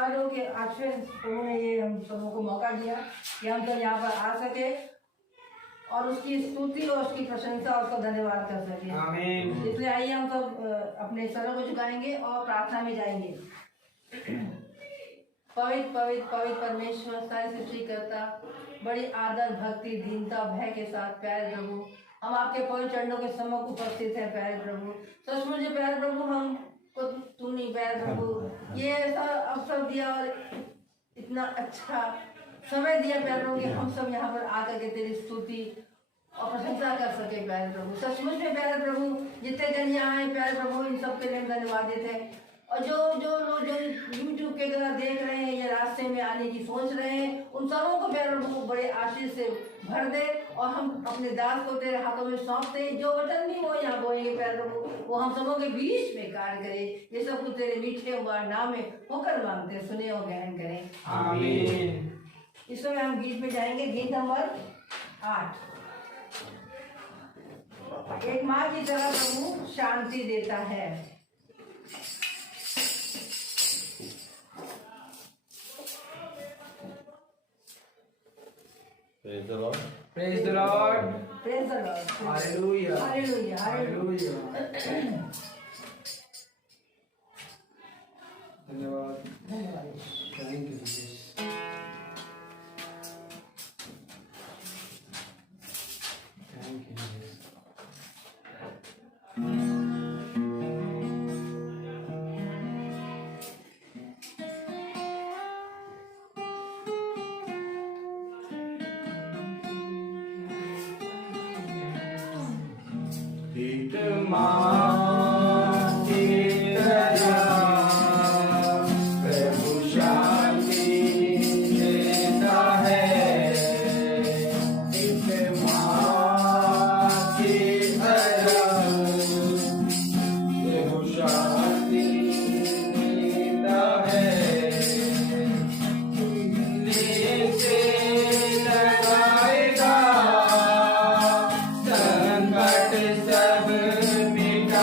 धन्यवाद हो कि आज फिर उन्होंने ये हम सबों को मौका दिया कि हम सब यहाँ पर आ सके और उसकी स्तुति और उसकी प्रशंसा और उसका धन्यवाद कर सके। आमीन। इसलिए आइए हम सब अपने सरों को झुकाएंगे और प्रार्थना में जाएंगे। पवित्र पवित्र पवित्र परमेश्वर, सारी सृष्टि करता, बड़ी आदर भक्ति दीनता भय के साथ प्यारे प्रभु, हम आपके पवित्र चरणों के सम्मुख उपस्थित हैं प्यारे प्रभु। सचमुच प्यारे प्रभु, हमको तुमने प्यारे प्रभु ये ऐसा अवसर दिया और इतना अच्छा समय दिया प्यारे प्रभु कि हम सब यहाँ पर आकर के तेरी स्तुति और प्रशंसा कर सके प्यारे प्रभु। सचमुच में प्यारे प्रभु, जितने जन यहाँ आए प्यारे प्रभु, इन सब के लिए धन्यवाद देते हैं। और जो लोग जो यूट्यूब के द्वारा देख रहे हैं या रास्ते में आने की सोच रहे हैं, उन सबों को प्यारे प्रभु बड़े आशीष से भर दे। और हम अपने दास को तेरे हाथों में सौंपते हैं, जो वचन भी वो यहाँ बोलेंगे प्यारे प्रभु, वो हम सबों के बीच में कार्य करे। ये सब कुछ तेरे मीठे हुआ नाम में होकर मांगते, सुने और ग्रहण करें, आमीन। इस समय हम गीत में जाएंगे, गीत नंबर 8। एक माँ की तरह प्रभु शांति देता है। Praise the Lord. Praise the Lord. Praise the Lord. Hallelujah. Hallelujah. Hallelujah. धन्यवाद। धन्यवाद। Thank you, Jesus. Thank you, Jesus. एक माँ की तरह प्रभु शांति देता है। एक माँ की तरह प्रभु शांति देता है। नीचे लगाएगा संकट सब मिटाएगा।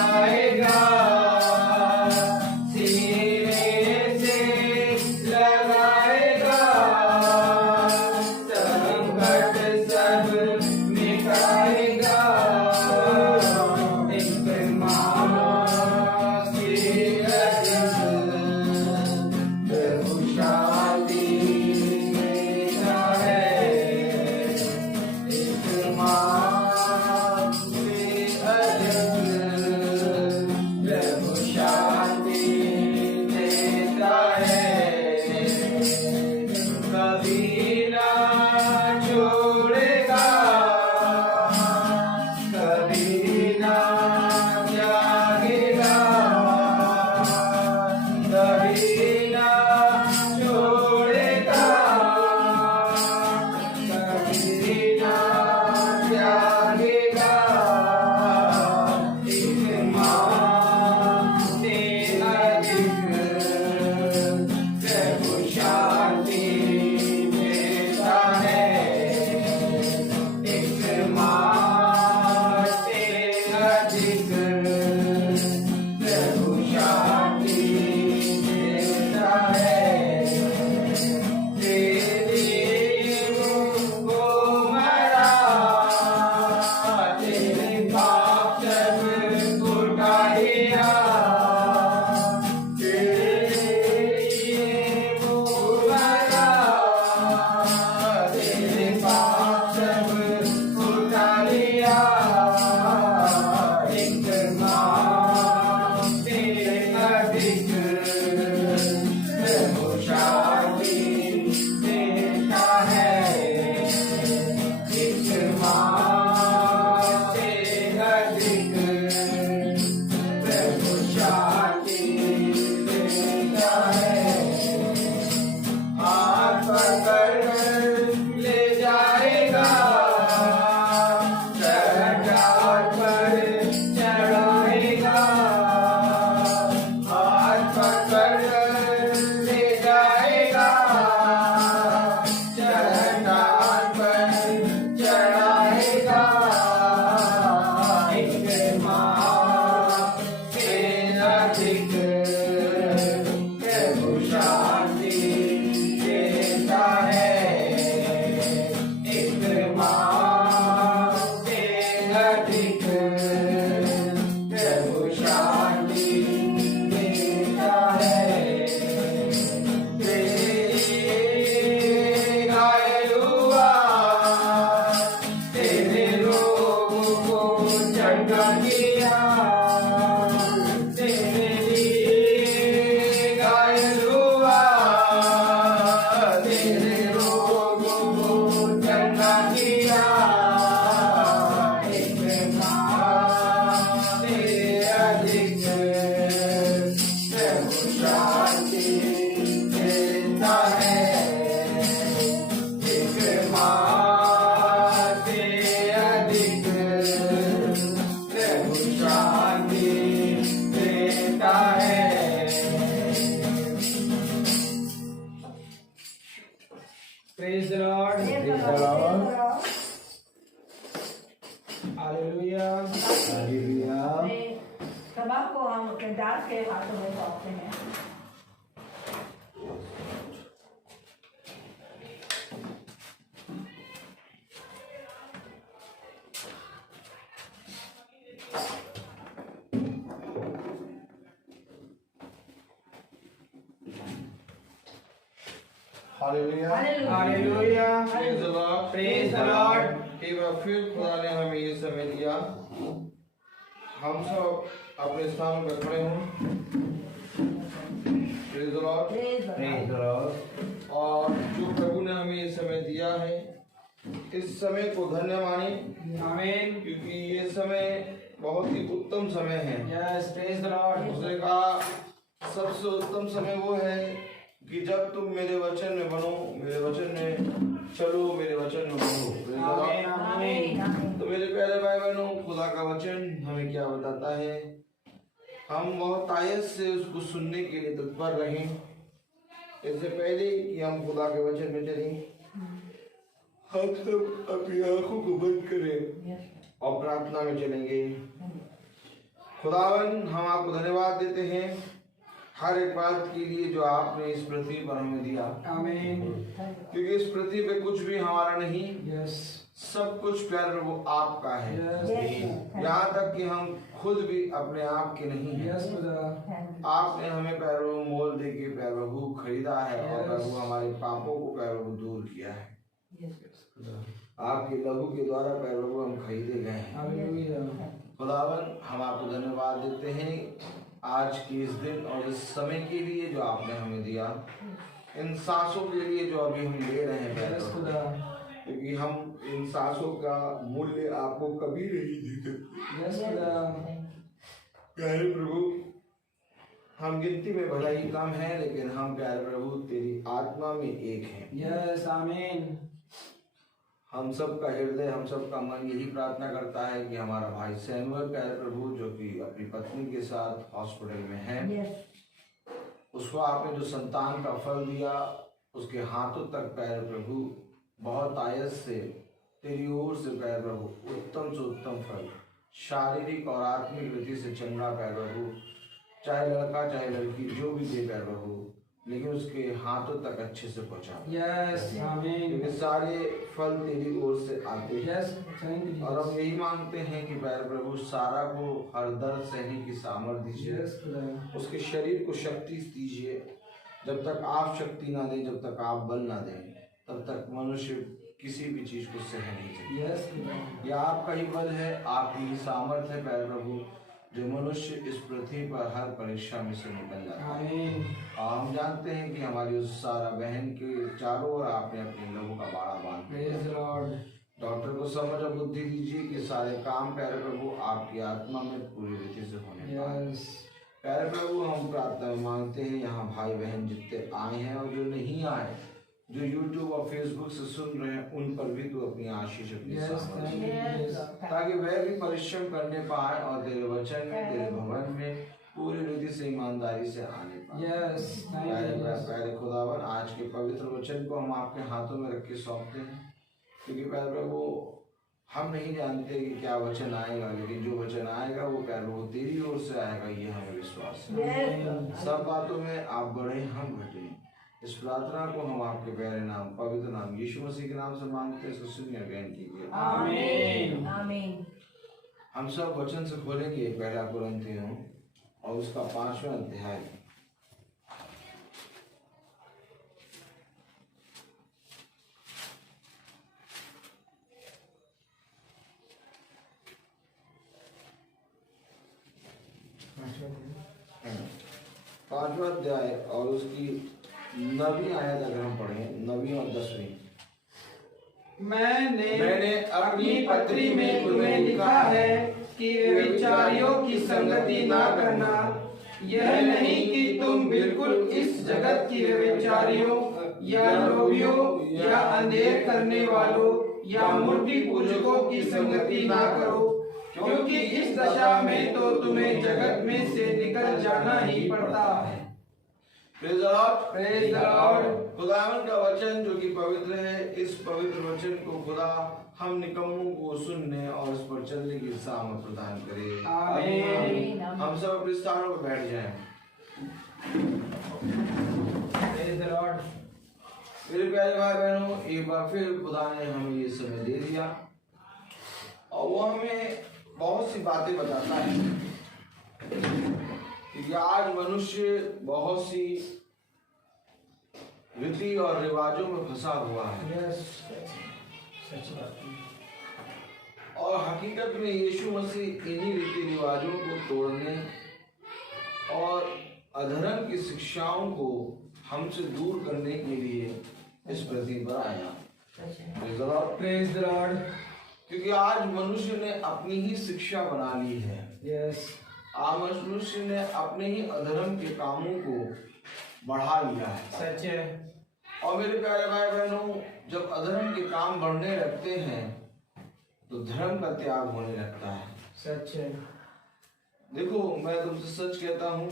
शांति देता है। एक माँ से अधिक प्रभु शांति देता है। Praise the Lord. Praise the Lord. Hallelujah. Hallelujah. सभा को हम दास के हाथों में सौंपते हैं। Hallelujah. Hallelujah. Praise the Lord. Praise the Lord. एक बार फिर खुदा ने हमें ये समय दिया। हम सब अपने स्थान पर खड़े हों। Praise the Lord. Praise the Lord. और जो प्रभु ने हमें ये समय दिया है, इस समय को धन्य माने, Amen. क्योंकि ये समय बहुत ही उत्तम समय है। Yes, praise the Lord. उसने कहा सबसे उत्तम समय वो है कि जब तुम मेरे वचन में बनो, मेरे वचन में चलो, मेरे वचन में बनो। Praise the Lord. Amen. Amen. तो मेरे प्यारे भाई बहनों, खुदा का वचन हमें क्या बताता है? हम बहुत आयत से उसको सुनने के लिए तत्पर रहें। इससे पहले कि हम खुदा के वचन में चलें, हम सब अपनी आंखों को बंद करें और प्रार्थना में चलेंगे। खुदावन, हम आपको धन्यवाद देते हैं हर एक बात के लिए जो आपने इस पृथ्वी पर हमें दिया, Amen. क्योंकि इस पृथ्वी पे कुछ भी हमारा नहीं, Yes. सब कुछ प्यार प्रभु आपका है। Yes. यहाँ तक कि हम खुद भी अपने आप के नहीं हैं। Yes, brother. आपने हमें प्यार प्रभु मोल दे के प्यार प्रभु खरीदा है और Yes. प्रभु हमारे पापों को प्यार प्रभु दूर किया है। आपके लहू के द्वारा प्यार प्रभु हम खरीदे गए हैं। Hallelujah. खुदावन, हम आपको धन्यवाद देते हैं आज के इस दिन और इस समय के लिए जो आपने हमें दिया, इन सांसों के लिए जो अभी हम ले रहे हैं प्यार Yes, प्रभु, brother. क्योंकि हम इन सांसों का मूल्य आपको कभी नहीं दे सकते। Yes, brother. प्यारे प्रभु, हम गिनती में भला ही कम है, लेकिन हम प्यारे प्रभु तेरी आत्मा में एक हैं। Yes, Amen. हम सब का हृदय, हम सब का मन यही प्रार्थना करता है कि हमारा भाई सैमुअल प्यारे प्रभु, जो कि अपनी पत्नी के साथ हॉस्पिटल में है, उसको आपने जो संतान का फल दिया, उसके हाथों तक प्यारे प्रभु बहुत आयत से तेरी ओर से प्यारे प्रभु उत्तम से उत्तम फल, शारीरिक और आत्मिक रीति से चंगा प्यारे प्रभु, चाहे लड़का चाहे लड़की जो भी दे प्यारे प्रभु, लेकिन उसके हाथों तक अच्छे से पहुंचा। Yes, Amen. क्योंकि सारे फल तेरी ओर से आते हैं। Yes, thank you. और हम यही मांगते हैं कि प्यारे प्रभु सारा को हर दर्द सहने की सामर्थ्य दीजिए, Yes, brother. उसके शरीर को शक्ति दीजिए। जब तक आप शक्ति ना दें, जब तक आप बल ना दें, तब तक मनुष्य किसी भी चीज को सह नहीं सकता। Yes, brother. यह आपका ही बल है, आपकी ही सामर्थ्य है प्यारे प्रभु, जो मनुष्य इस पृथ्वी पर हर परीक्षा में से निकल जाता है। Amen. और हम जानते हैं कि हमारी उस सारा बहन के चारों ओर आपने अपने लोगों का बाड़ा बांध दिया। Praise the Lord. डॉक्टर को समझ और बुद्धि दीजिए कि सारे काम प्यारे प्रभु आपकी आत्मा में पूरी रीति से होने पाए। Yes. प्यारे प्रभु, हम प्रार्थना मांगते हैं यहाँ भाई बहन जितने आए हैं और जो नहीं आए, जो YouTube और Facebook से सुन रहे हैं, उन पर भी तू अपनी आशीष अपनी Yes, सामर्थ्य thank दे, you. Yes. ताकि वह भी परिश्रम करने पाए और तेरे वचन में, तेरे भवन में पूरी रीति से ईमानदारी से आने पाए। Yes, thank प्यारे you. Yes. प्यारे खुदावन, आज के पवित्र वचन को हम आपके हाथों में रख के सौंपते हैं, क्योंकि प्यारे प्रभु हम नहीं जानते कि क्या वचन आएगा, लेकिन जो वचन आएगा वो प्यारे प्रभु तेरी ओर से आएगा, ये हमें विश्वास है। सब बातों में आप बढ़े, हम घटे। इस प्रार्थना को हम आपके प्यारे नाम, पवित्र नाम यीशु मसीह के नाम से मांगते हैं, सुनिए ग्रहण कीजिए। आमीन। आमीन। हम सब वचन से खोलेंगे पहला कुरिन्थियों और उसका 5वां अध्याय। पांचवा अध्याय और उसकी 9वीं आयत अगर हम पढ़ें, 9वीं और 10वीं। मैंने अपनी पत्री में तुम्हें लिखा है कि व्यभिचारियों की संगति ना करना, यह नहीं कि तुम जगत की व्यभिचारियों या लोभियों या अंधेर करने वालों या मूर्ति पूजकों की संगति ना करो, क्योंकि इस दशा में तो तुम्हें जगत में से निकल जाना ही पड़ता है। Praise the Lord. Praise the Lord. खुदावंद का वचन जो कि पवित्र है, इस पवित्र वचन को खुदा हम निकम्मों को सुनने और इस पर चलने की सामर्थ प्रदान करे। आमीन। हम सब अपने स्थानों पर बैठ जाएं। Praise the Lord. मेरे प्यारे भाई बहनों, एक बार फिर खुदा ने हमें ये समय दे दिया और वो हमें बहुत सी बातें बताता है, क्योंकि आज मनुष्य बहुत सी रीति और रिवाजों में फंसा हुआ है। सच बात है। और हकीकत में यीशु मसीह इन्हीं रीति रिवाजों को तोड़ने और अधर्म की शिक्षाओं को हमसे दूर करने के लिए इस पृथ्वी पर आया। Praise the Lord. क्योंकि आज मनुष्य ने अपनी ही शिक्षा बना ली है। यस। आज मनुष्य ने अपने ही अधर्म के कामों को बढ़ा लिया है। सच है। और मेरे प्यारे भाई बहनों, जब अधर्म के काम बढ़ने लगते हैं तो धर्म का त्याग होने लगता है। सच है। देखो, मैं तुमसे सच कहता हूँ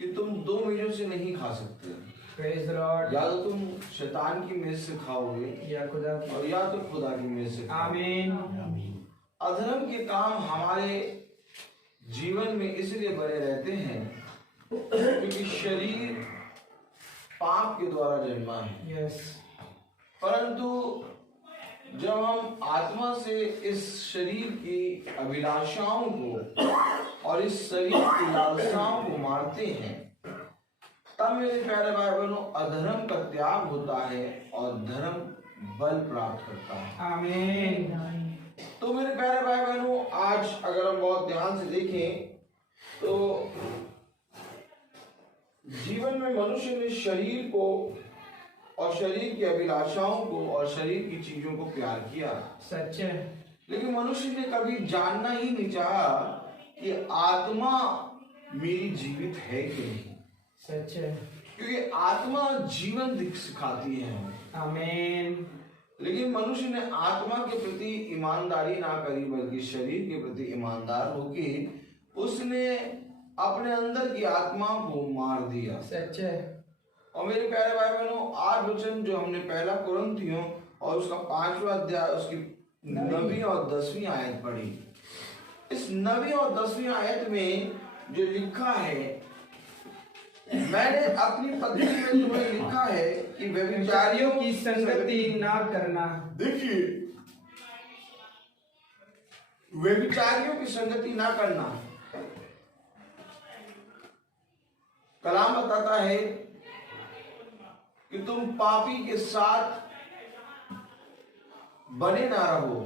कि तुम दो मेजों से नहीं खा सकते। Praise the Lord. या तो तुम शैतान की मेज से खाओगे या खुदा की। और या तो खुदा की मेज से खाओगे। आमीन। अधर्म के काम हमारे जीवन में इसलिए बने रहते हैं क्योंकि शरीर पाप के द्वारा जन्मा है। यस। परंतु जब हम आत्मा से इस शरीर की अभिलाषाओं को और इस शरीर की लालसाओं को मारते हैं, तब मेरे प्यारे भाई बहनों अधर्म का त्याग होता है और धर्म बल प्राप्त करता है। आमीन। तो मेरे प्यारे भाई बहनों, आज अगर हम बहुत ध्यान से देखें तो जीवन में मनुष्य ने शरीर को और शरीर की अभिलाषाओं को और शरीर की चीजों को प्यार किया। सच है। लेकिन मनुष्य ने कभी जानना ही नहीं चाहा कि आत्मा मेरी जीवित है कि नहीं। सच है। क्योंकि आत्मा जीवन सिखाती है। आमीन। लेकिन मनुष्य ने आत्मा के प्रति ईमानदारी ना करी, बल्कि शरीर के प्रति ईमानदार होकर उसने अपने अंदर की आत्मा को मार दिया। सच है। और मेरे प्यारे भाई बहनों, आज वचन जो हमने पहला कुरिन्थियों और उसका 5वां अध्याय उसकी 9वीं और 10वीं आयत पढ़ी, इस 9वीं और 10वीं आयत में जो लिखा है, मैंने अपनी पत्री में तुम्हें लिखा है कि व्यभिचारियों की संगति ना करना। देखिए, व्यभिचारियों की संगति ना करना। कलाम बताता है कि तुम पापी के साथ बने ना रहो,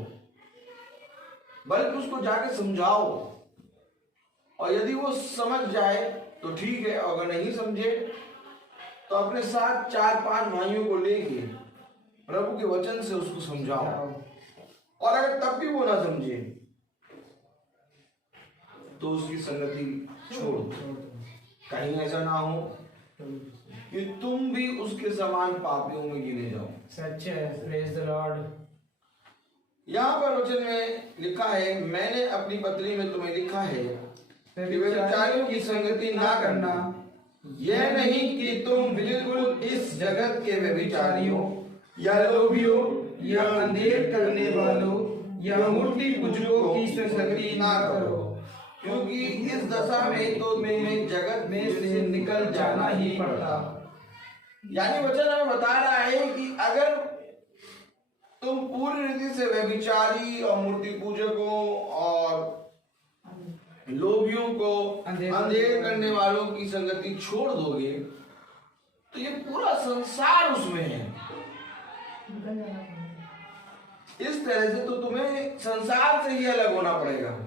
बल्कि उसको जाके समझाओ, और यदि वो समझ जाए तो ठीक है, अगर नहीं समझे तो अपने साथ 4-5 भाइयों को लेके प्रभु के वचन से उसको समझाओ। और अगर तब भी वो ना समझे तो उसकी संगति छोड़ दो। कहीं ऐसा ना हो कि तुम भी उसके समान पापियों में गिने जाओ। सच है। Praise the Lord. यहाँ पर वचन में लिखा है, मैंने अपनी पत्री में तुम्हें लिखा है कि व्यभिचारियों की संगति ना करना, यह नहीं कि तुम बिल्कुल इस जगत के व्यभिचारियों या लोभियों या अंधेर करने वालों या मूर्ति पूजकों की संगति ना करो, क्योंकि इस दशा में तो तुम्हें जगत में से निकल जाना ही पड़ता। यानी वचन हमें बता रहा है कि अगर तुम पूरी रीति से व्यभिचारी और मूर्ति पूजकों और लोभियों को, अंधेर करने वालों की संगति छोड़ दोगे, तो ये पूरा संसार उसमें है। इस तरह से तो तुम्हें संसार से ही अलग होना पड़ेगा।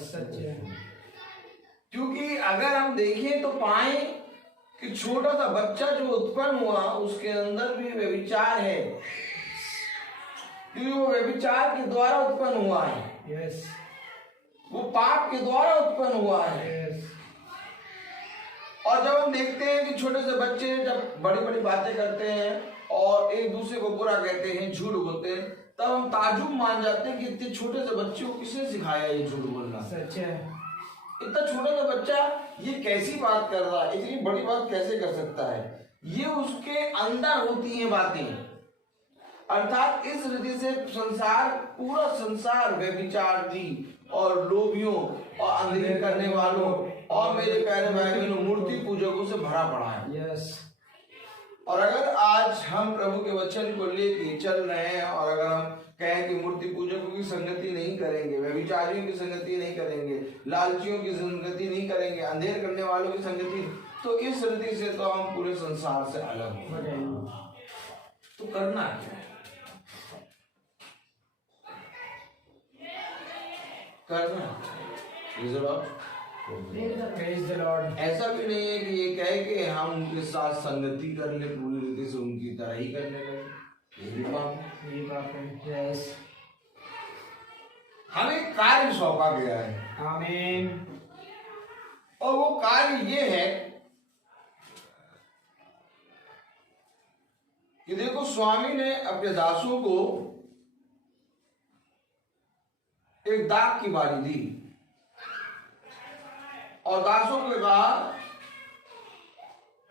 सच है। क्योंकि अगर हम देखें तो पाएं कि छोटा सा बच्चा जो उत्पन्न हुआ उसके अंदर भी व्यभिचार है, क्योंकि वो व्यभिचार के द्वारा उत्पन्न हुआ है। वो पाप के द्वारा उत्पन्न हुआ है। और और जब हम देखते हैं कि छोटे से बच्चे जब बड़ी बड़ी बातें करते हैं और एक दूसरे को बुरा कहते हैं, झूठ बोलते हैं, तब हम ताजुब मान जाते हैं कि इतने छोटे से बच्चे को किसने सिखाया ये झूठ बोलना। सच है। इतना छोटा सा बच्चा ये कैसी बात कर रहा है, इतनी बड़ी बात कैसे कर सकता है, ये उसके अंदर होती है बातें। अर्थात इस रीति से संसार, पूरा संसार व्यभिचारी और लोभियों और अंधेर करने वालों और मेरे प्यारे भाई बहनों मूर्ति पूजकों से भरा पड़ा है। यस। और अगर आज हम प्रभु के वचन को लेके चल रहे हैं और अगर हम कहें कि मूर्ति पूजकों की संगति नहीं करेंगे, व्यभिचारियों की संगति नहीं करेंगे, लालचियों की संगति नहीं करेंगे, अंधेर करने वालों की संगति, तो इस रीति से तो हम पूरे संसार से अलग हो गए। तो करना क्या है? करना Praise the Lord। ऐसा भी नहीं है कि ये कहे कि हम उनके साथ संगति कर ले, पूरी रीति से उनकी तरह ही करने लगे, ये भी पाप है। यस। हमें कार्य सौंपा गया है। आमीन। और वो कार्य ये है कि देखो, स्वामी ने अपने दासों को एक दाग की बारी दी और दासों को कहा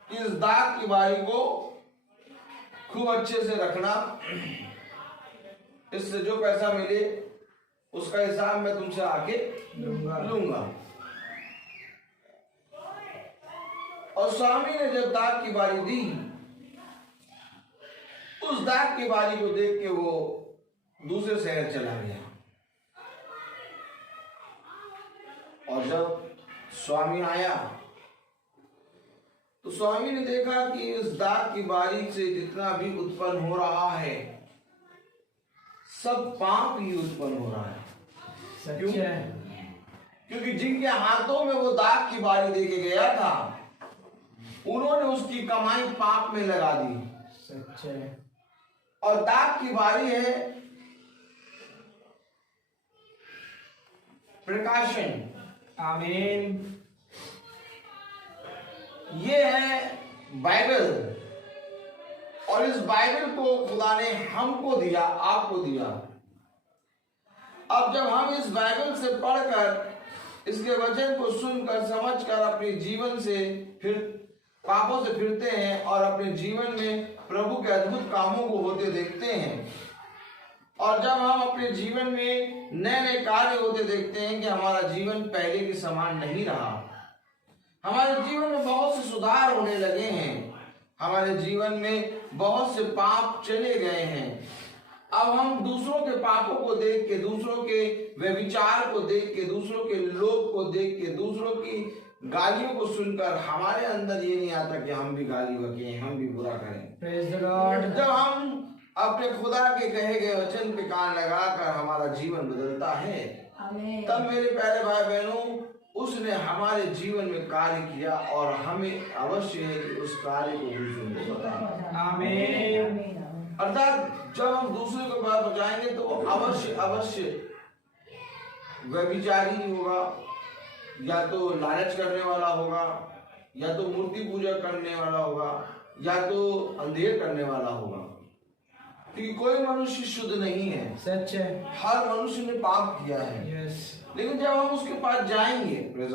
कि इस दाग की बारी को खूब अच्छे से रखना, इससे जो पैसा मिले उसका हिसाब मैं तुमसे आके लूंगा। और स्वामी ने जब दाग की बारी दी, उस दाग की बारी को देख के वो दूसरे शहर चला गया। और जब स्वामी आया तो स्वामी ने देखा कि इस दाग की बारी से जितना भी उत्पन्न हो रहा है सब पाप ही उत्पन्न हो रहा है। क्यों? क्योंकि जिनके हाथों में वो दाग की बारी देके गया था, उन्होंने उसकी कमाई पाप में लगा दी। सच है। और दाग की बारी है प्रकाशन। आमीन। ये है बाइबल, और इस बाइबल को खुदा ने हमको दिया, आपको दिया। अब जब हम इस बाइबल से पढ़कर, इसके वचन को सुनकर, समझकर अपने जीवन से फिर पापों से फिरते हैं और अपने जीवन में प्रभु के अद्भुत कामों को होते देखते हैं, और जब हम अपने जीवन में नए नए कार्य होते देखते हैं कि हमारा जीवन पहले के समान नहीं रहा, हमारे जीवन में बहुत से सुधार होने लगे हैं, हमारे जीवन में बहुत से पाप चले गए हैं, अब हम दूसरों के पापों को देख के, दूसरों के व्यभिचार को देख के, दूसरों के लोभ को देख के, दूसरों की गालियों को सुनकर हमारे अंदर ये नहीं आता कि हम भी गाली बकें, हम भी बुरा करें। Praise the Lord। जब हम अपने खुदा के कहे गए वचन पे कान लगाकर हमारा जीवन बदलता है, तब मेरे प्यारे भाई बहनों, उसने हमारे जीवन में कार्य किया और हमें अवश्य है कि उस कार्य को दूसरों को बताएं। आमीन। अर्थात जब हम दूसरे को बात बचाएंगे तो वो अवश्य व्यभिचारी होगा, या तो लालच करने वाला होगा, या तो मूर्ति पूजा करने वाला होगा, या तो अंधेर करने वाला होगा। क्योंकि कोई मनुष्य शुद्ध नहीं है। सच है। हर मनुष्य ने पाप किया है। यस। लेकिन जब हम उसके पास जाएंगे, प्रेज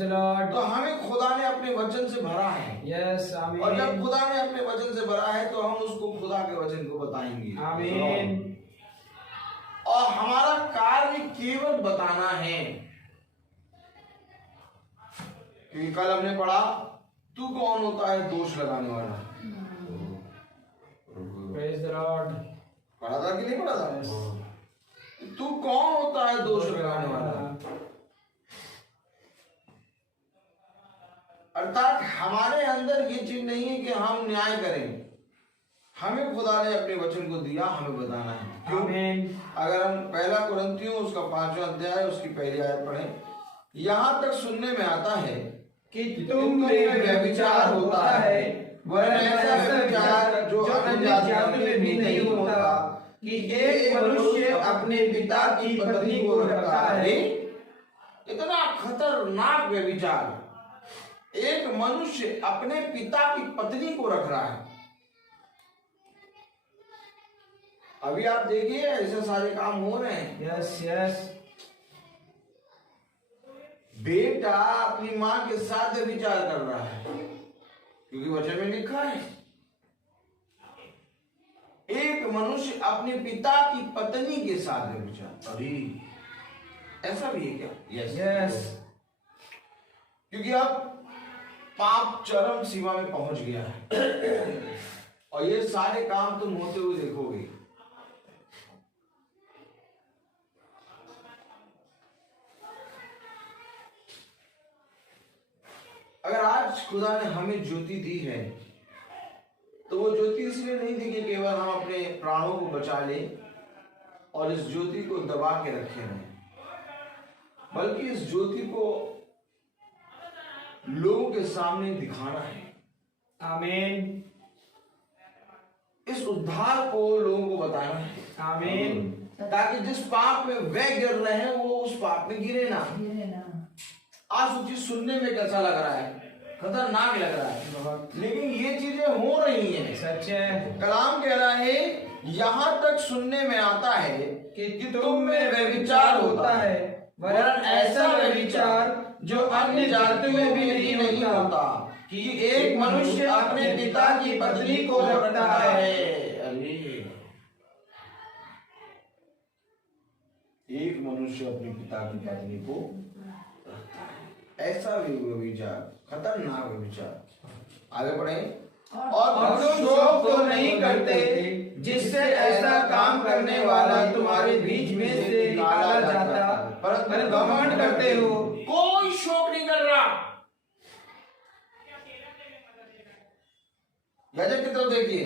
द लॉर्ड, तो हमें खुदा ने अपने वचन से भरा है। यस। आमीन। और जब खुदा ने अपने वचन से भरा है तो हम उसको खुदा के वचन को बताएंगे। आमीन। और हमारा कार्य केवल बताना है। क्योंकि कल हमने पढ़ा, तू कौन होता है दोष लगाने वाला? Praise the Lord. पढ़ा था कि नहीं पढ़ा था? तू कौन होता है दोष लगाने वाला? अर्थात हमारे अंदर ये चीज नहीं है कि हम न्याय करें, हमें खुदा ने अपने वचन को दिया, हमें बताना है। क्यों? अगर हम पहला कुरिन्थियों उसका 5वां अध्याय उसकी पहली आयत पढ़ें, यहाँ तक सुनने में आता है कि तुम में व्यभिचार होता है, वरन ऐसा व्यभिचार जो अन्य जातियों में भी नहीं होता कि एक मनुष्य अपने पिता की पत्नी को रखता है। इतना खतरनाक व्यभिचार एक मनुष्य अपने पिता की पत्नी को रख रहा है। अभी आप देखिए ऐसे सारे काम हो रहे हैं। Yes yes. बेटा अपनी मां के साथ विचार कर रहा है, क्योंकि वचन में लिखा है एक मनुष्य अपने पिता की पत्नी के साथ विचार। अभी ऐसा भी है क्या? Yes yes. क्योंकि अब पाप चरम सीमा में पहुंच गया है और ये सारे काम तुम होते हुए देखोगे। अगर आज खुदा ने हमें ज्योति दी है तो वो ज्योति इसलिए नहीं दी कि केवल हम अपने प्राणों को बचा लें और इस ज्योति को दबा के रखे रहें, बल्कि इस ज्योति को लोगों के सामने दिखाना है। आमीन। इस उद्धार को लोगों को बताना है। आमीन। ताकि जिस पाप में वे गिर रहे हैं वो उस पाप में गिरे ना। आज वो चीज सुनने में कैसा लग रहा है? खतरनाक लग रहा है, लेकिन ये चीजें हो रही हैं। सच है। कलाम कह रहा है यहाँ तक सुनने में आता है कि तुम में व्यभिचार होता है, वरन ऐसा व्यभिचार जो अन्य जातियों में भी नहीं होता कि एक मनुष्य अपने पिता की पत्नी को रखता है। अरे एक मनुष्य अपने पिता की पत्नी को रखता है, ऐसा भी व्यभिचार, खतरनाक व्यभिचार। आगे बढ़े। और तुम शोक तो नहीं करते जिससे ऐसा काम करने वाला तुम्हारे बीच में से निकाला जाता, परंतु घमंड करते हो। कोई शोक नहीं कर रहा। याजक की तरफ देखिए,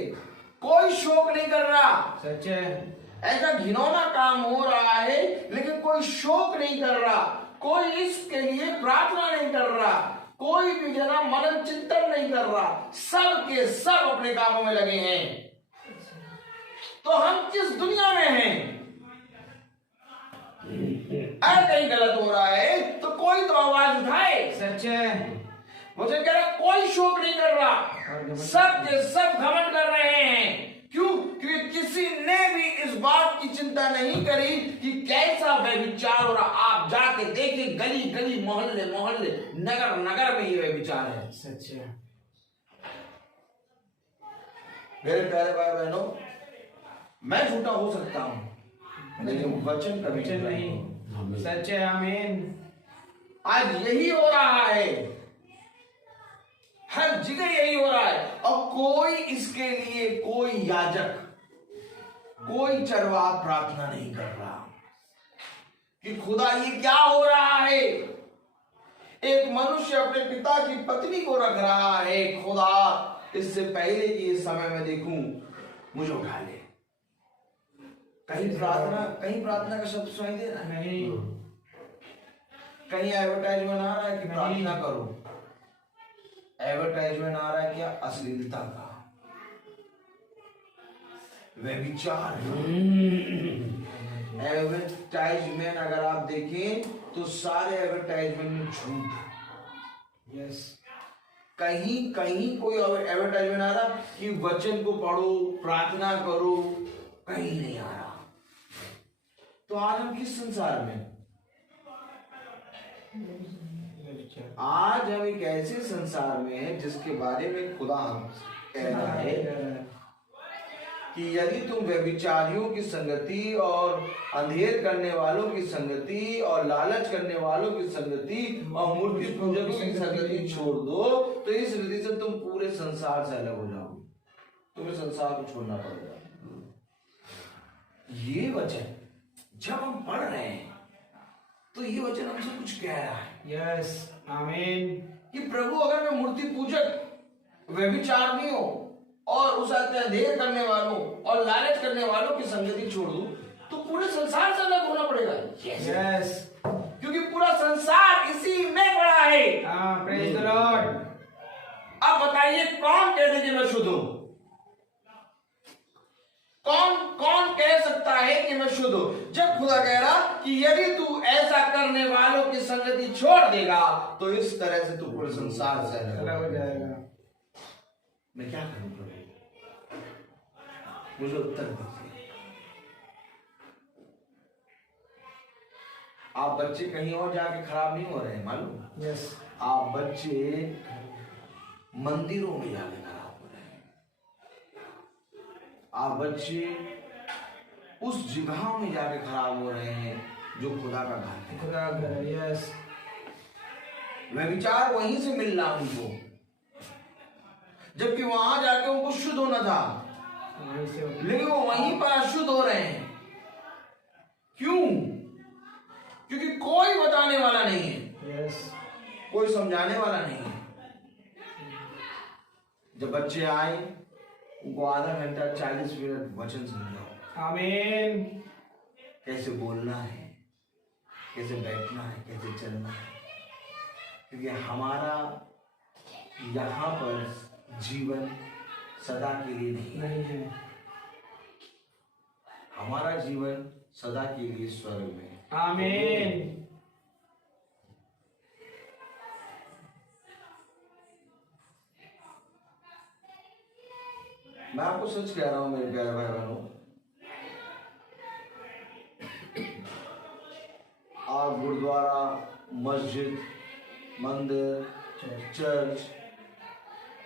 कोई शोक नहीं कर रहा। सच है। ऐसा घिनौना काम हो रहा है लेकिन कोई शोक नहीं कर रहा, कोई इसके लिए प्रार्थना नहीं कर रहा, कोई भी जना मनन चिंतन नहीं कर रहा, सब के सब अपने कामों में लगे हैं। तो हम किस दुनिया में हैं? अगर कहीं गलत हो रहा है तो कोई तो आवाज उठाए। सच है। मुझे कह रहा कोई शोक नहीं कर रहा, सब के सब घमंड कर रहे हैं। क्यों? क्योंकि किसी ने भी इस बात की चिंता नहीं करी कि कैसा व्यभिचार हो रहा। आप जाके देखिए, गली गली, मोहल्ले मोहल्ले, नगर नगर में ये व्यभिचार है। सच है। मेरे प्यारे भाई बहनों, मैं झूठा हो सकता हूं लेकिन वचन कभी नहीं। सच है। आमीन। आज यही हो रहा है, हर जगह यही हो रहा है। और कोई इसके लिए, कोई याजक, कोई चरवाह प्रार्थना नहीं कर रहा कि खुदा ये क्या हो रहा है। एक मनुष्य अपने पिता की पत्नी को रख रहा है। खुदा, इससे पहले कि इस समय में देखूं, मुझे उठा ले। कहीं प्रार्थना का शब्द सुनाई दे रहा है? नहीं। कहीं एडवर्टाइजमेंट आ रहा है कि प्रार्थना करो? एडवर्टाइजमेंट आ रहा है क्या? अश्लीलता का, व्यभिचार। एडवर्टाइजमेंट अगर आप देखें तो सारे एडवर्टाइजमेंट में झूठ। यस। कहीं कहीं कोई एडवर्टाइजमेंट आ रहा कि वचन को पढ़ो, प्रार्थना करो, कहीं नहीं आ रहा। तो आज हम किस संसार में? आज हम एक ऐसे संसार में हैं जिसके बारे में खुदा कह रहा है कि यदि तुम व्यभिचारियों की संगति और अंधेर करने वालों की संगति और लालच करने वालों की संगति और मूर्ति पूजकों की संगति छोड़ दो तो इस रीति से तुम पूरे संसार से अलग हो जाओगे। तुम्हें संसार को छोड़ना पड़ेगा। ये वचन जब हम पढ़ रहे हैं तो ये वचन हमसे कुछ कह रहा है। यस। आमीन। कि प्रभु, अगर मैं मूर्ति पूजक, व्यभिचारियों और उस अंधेर करने वालों और लालच करने वालों की संगति छोड़ दूं तो पूरे संसार से अलग होना पड़ेगा। यस। क्योंकि पूरा संसार इसी में पड़ा है। Praise the Lord. अब बताइए, कौन कहते कि मैं शुद्ध हूं? कौन कौन कौन कह सकता है कि मैं शुद्ध हूं? जब खुदा कह रहा कि यदि तू ऐसा करने वालों की संगति छोड़ देगा तो इस तरह से तू पूरे संसार से अलग हो जाएगा। मैं क्या करूं प्रभु? मुझे उत्तर दीजिए। आप बच्चे कहीं और जाके खराब नहीं हो रहे हैं, मालूम? यस। आप बच्चे मंदिरों में जाके खराब हो रहे हैं। आप बच्चे उस जगहों में जाके खराब हो रहे हैं जो खुदा का घर है। खुदा का घर है। यस। वह विचार वहीं से मिल रहा उनको, जबकि वहां जाके उनको शुद्ध होना था, लेकिन वो वहीं पर अशुद्ध हो रहे हैं। क्यों? क्योंकि कोई बताने वाला नहीं है। यस। कोई समझाने वाला नहीं है। जब बच्चे आए उनको आधा घंटा 40 मिनट वचन समझाओ। आमीन। कैसे बोलना है, कैसे बैठना है, कैसे चलना है, क्योंकि हमारा यहाँ पर जीवन सदा के लिए नहीं है। हमारा जीवन सदा के लिए स्वर्ग में है। आमीन। मैं आपको सच कह रहा हूं मेरे प्यारे भाई बहनों, आप गुरुद्वारा, मस्जिद, मंदिर, चर्च,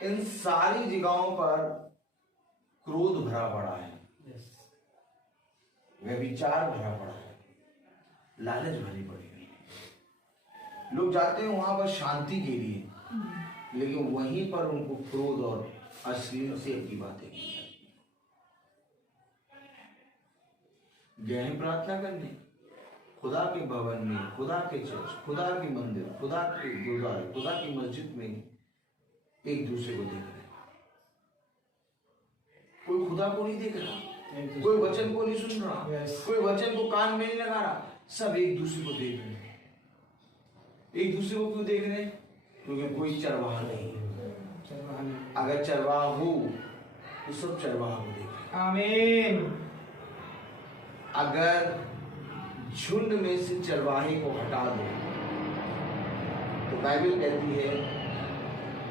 इन सारी जगहों पर क्रोध भरा पड़ा है, व्यभिचार भरा पड़ा है, लालच भरी पड़ी है। लोग जाते हैं वहां पर शांति के लिए, लेकिन वहीं पर उनको क्रोध और अश्लील से की बातें गहरी प्रार्थना करने, खुदा के भवन में, खुदा के चर्च, खुदा के मंदिर, खुदा के गुरुद्वारे, खुदा की मस्जिद में एक दूसरे को देख रहे। कोई खुदा को नहीं देख रहा, कोई वचन को नहीं सुन रहा, कोई वचन को कान में नहीं लगा रहा, सब एक दूसरे को देख रहे हैं। एक दूसरे को क्यों देख रहे हैं? क्योंकि कोई चरवाहा नहीं है। अगर चरवाहा हो तो सब चरवाहा को देखें। आमीन। अगर झुंड में से चरवाहे को हटा दो तो बाइबल कहती है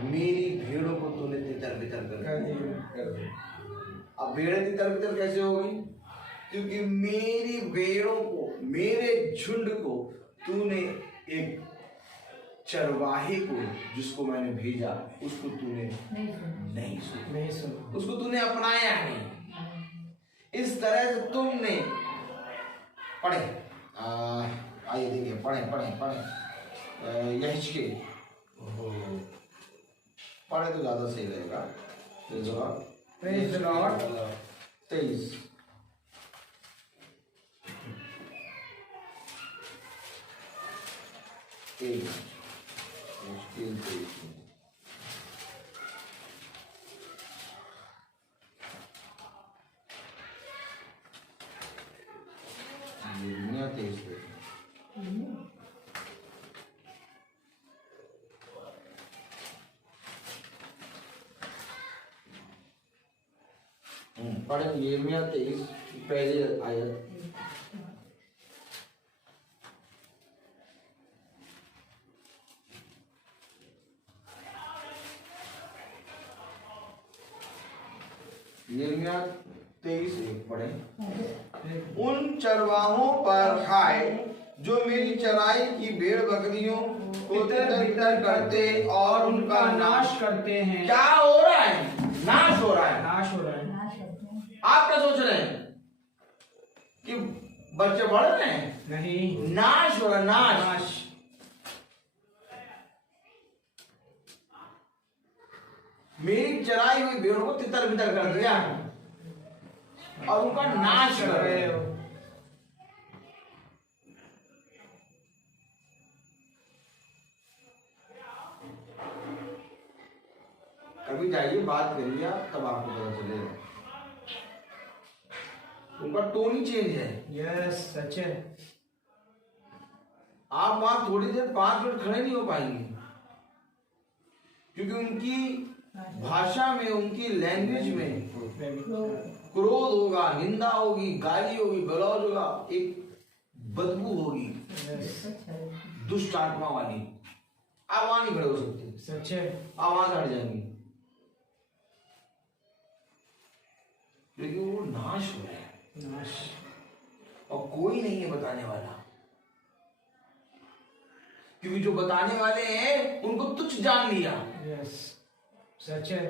मेरी भेड़ों को तूने तितर बितर कर दिया। अब भेड़ें तितर बितर कैसे हो गई? क्योंकि मेरी भेड़ों को, मेरे झुंड को तूने एक चरवाहे को, जिसको मैंने भेजा, उसको तूने नहीं सुना, उसको तूने अपनाया नहीं। इस तरह से तुमने पढ़े, आइए देखिए, पढ़े यहिजकेल, पढ़े तो ज्यादा सही रहेगा। 23 पढ़े यिर्मयाह 23 पहले आयत। यिर्मयाह 23:1 पढ़े। उन चरवाहों पर हाय जो मेरी चराई की भेड़ बकरियों को तितर करते और उनका नाश करते हैं। क्या हो रहा है? नाश हो रहा है। नाश हो रहा है। आप क्या सोच रहे हैं कि बच्चे बढ़ रहे हैं? नहीं, नाश हो रहा है। नाश। मेरी चराई हुई भेड़ों को तितर बितर कर दिया और उनका नाश कर रहे हो। कभी जाइए, बात करिए आप, तब आपको पता चलेगा। उनका टोन ही चेंज है। यस, सच है। आप वहां थोड़ी देर 5 मिनट खड़े नहीं हो पाएंगे, क्योंकि उनकी भाषा में, उनकी लैंग्वेज में क्रोध होगा, निंदा होगी, गाली होगी, गलौज होगा, एक बदबू होगी दुष्ट आत्मा वाली। आप वहां नहीं खड़े हो सकते, सच है। आप वहां से हट जाएंगे क्योंकि वो नाश हो रहा है, नाश। और कोई नहीं है बताने वाला, क्योंकि जो बताने वाले हैं उनको तुच्छ जान लिया। यस, सच है।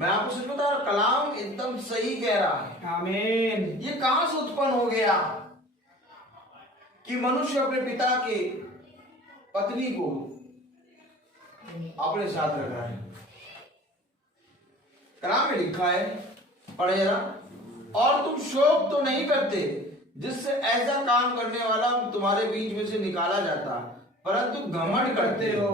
मैं आपको सच बता रहा हूं, कलाम एकदम सही कह रहा है। आमीन। ये कहां से उत्पन्न हो गया कि मनुष्य अपने पिता के पत्नी को अपने साथ रख रहा है? कलाम में लिखा है, पढ़े जरा। और तुम शोक तो नहीं करते जिससे ऐसा काम करने वाला तुम्हारे बीच में से निकाला जाता, परंतु घमंड करते हो।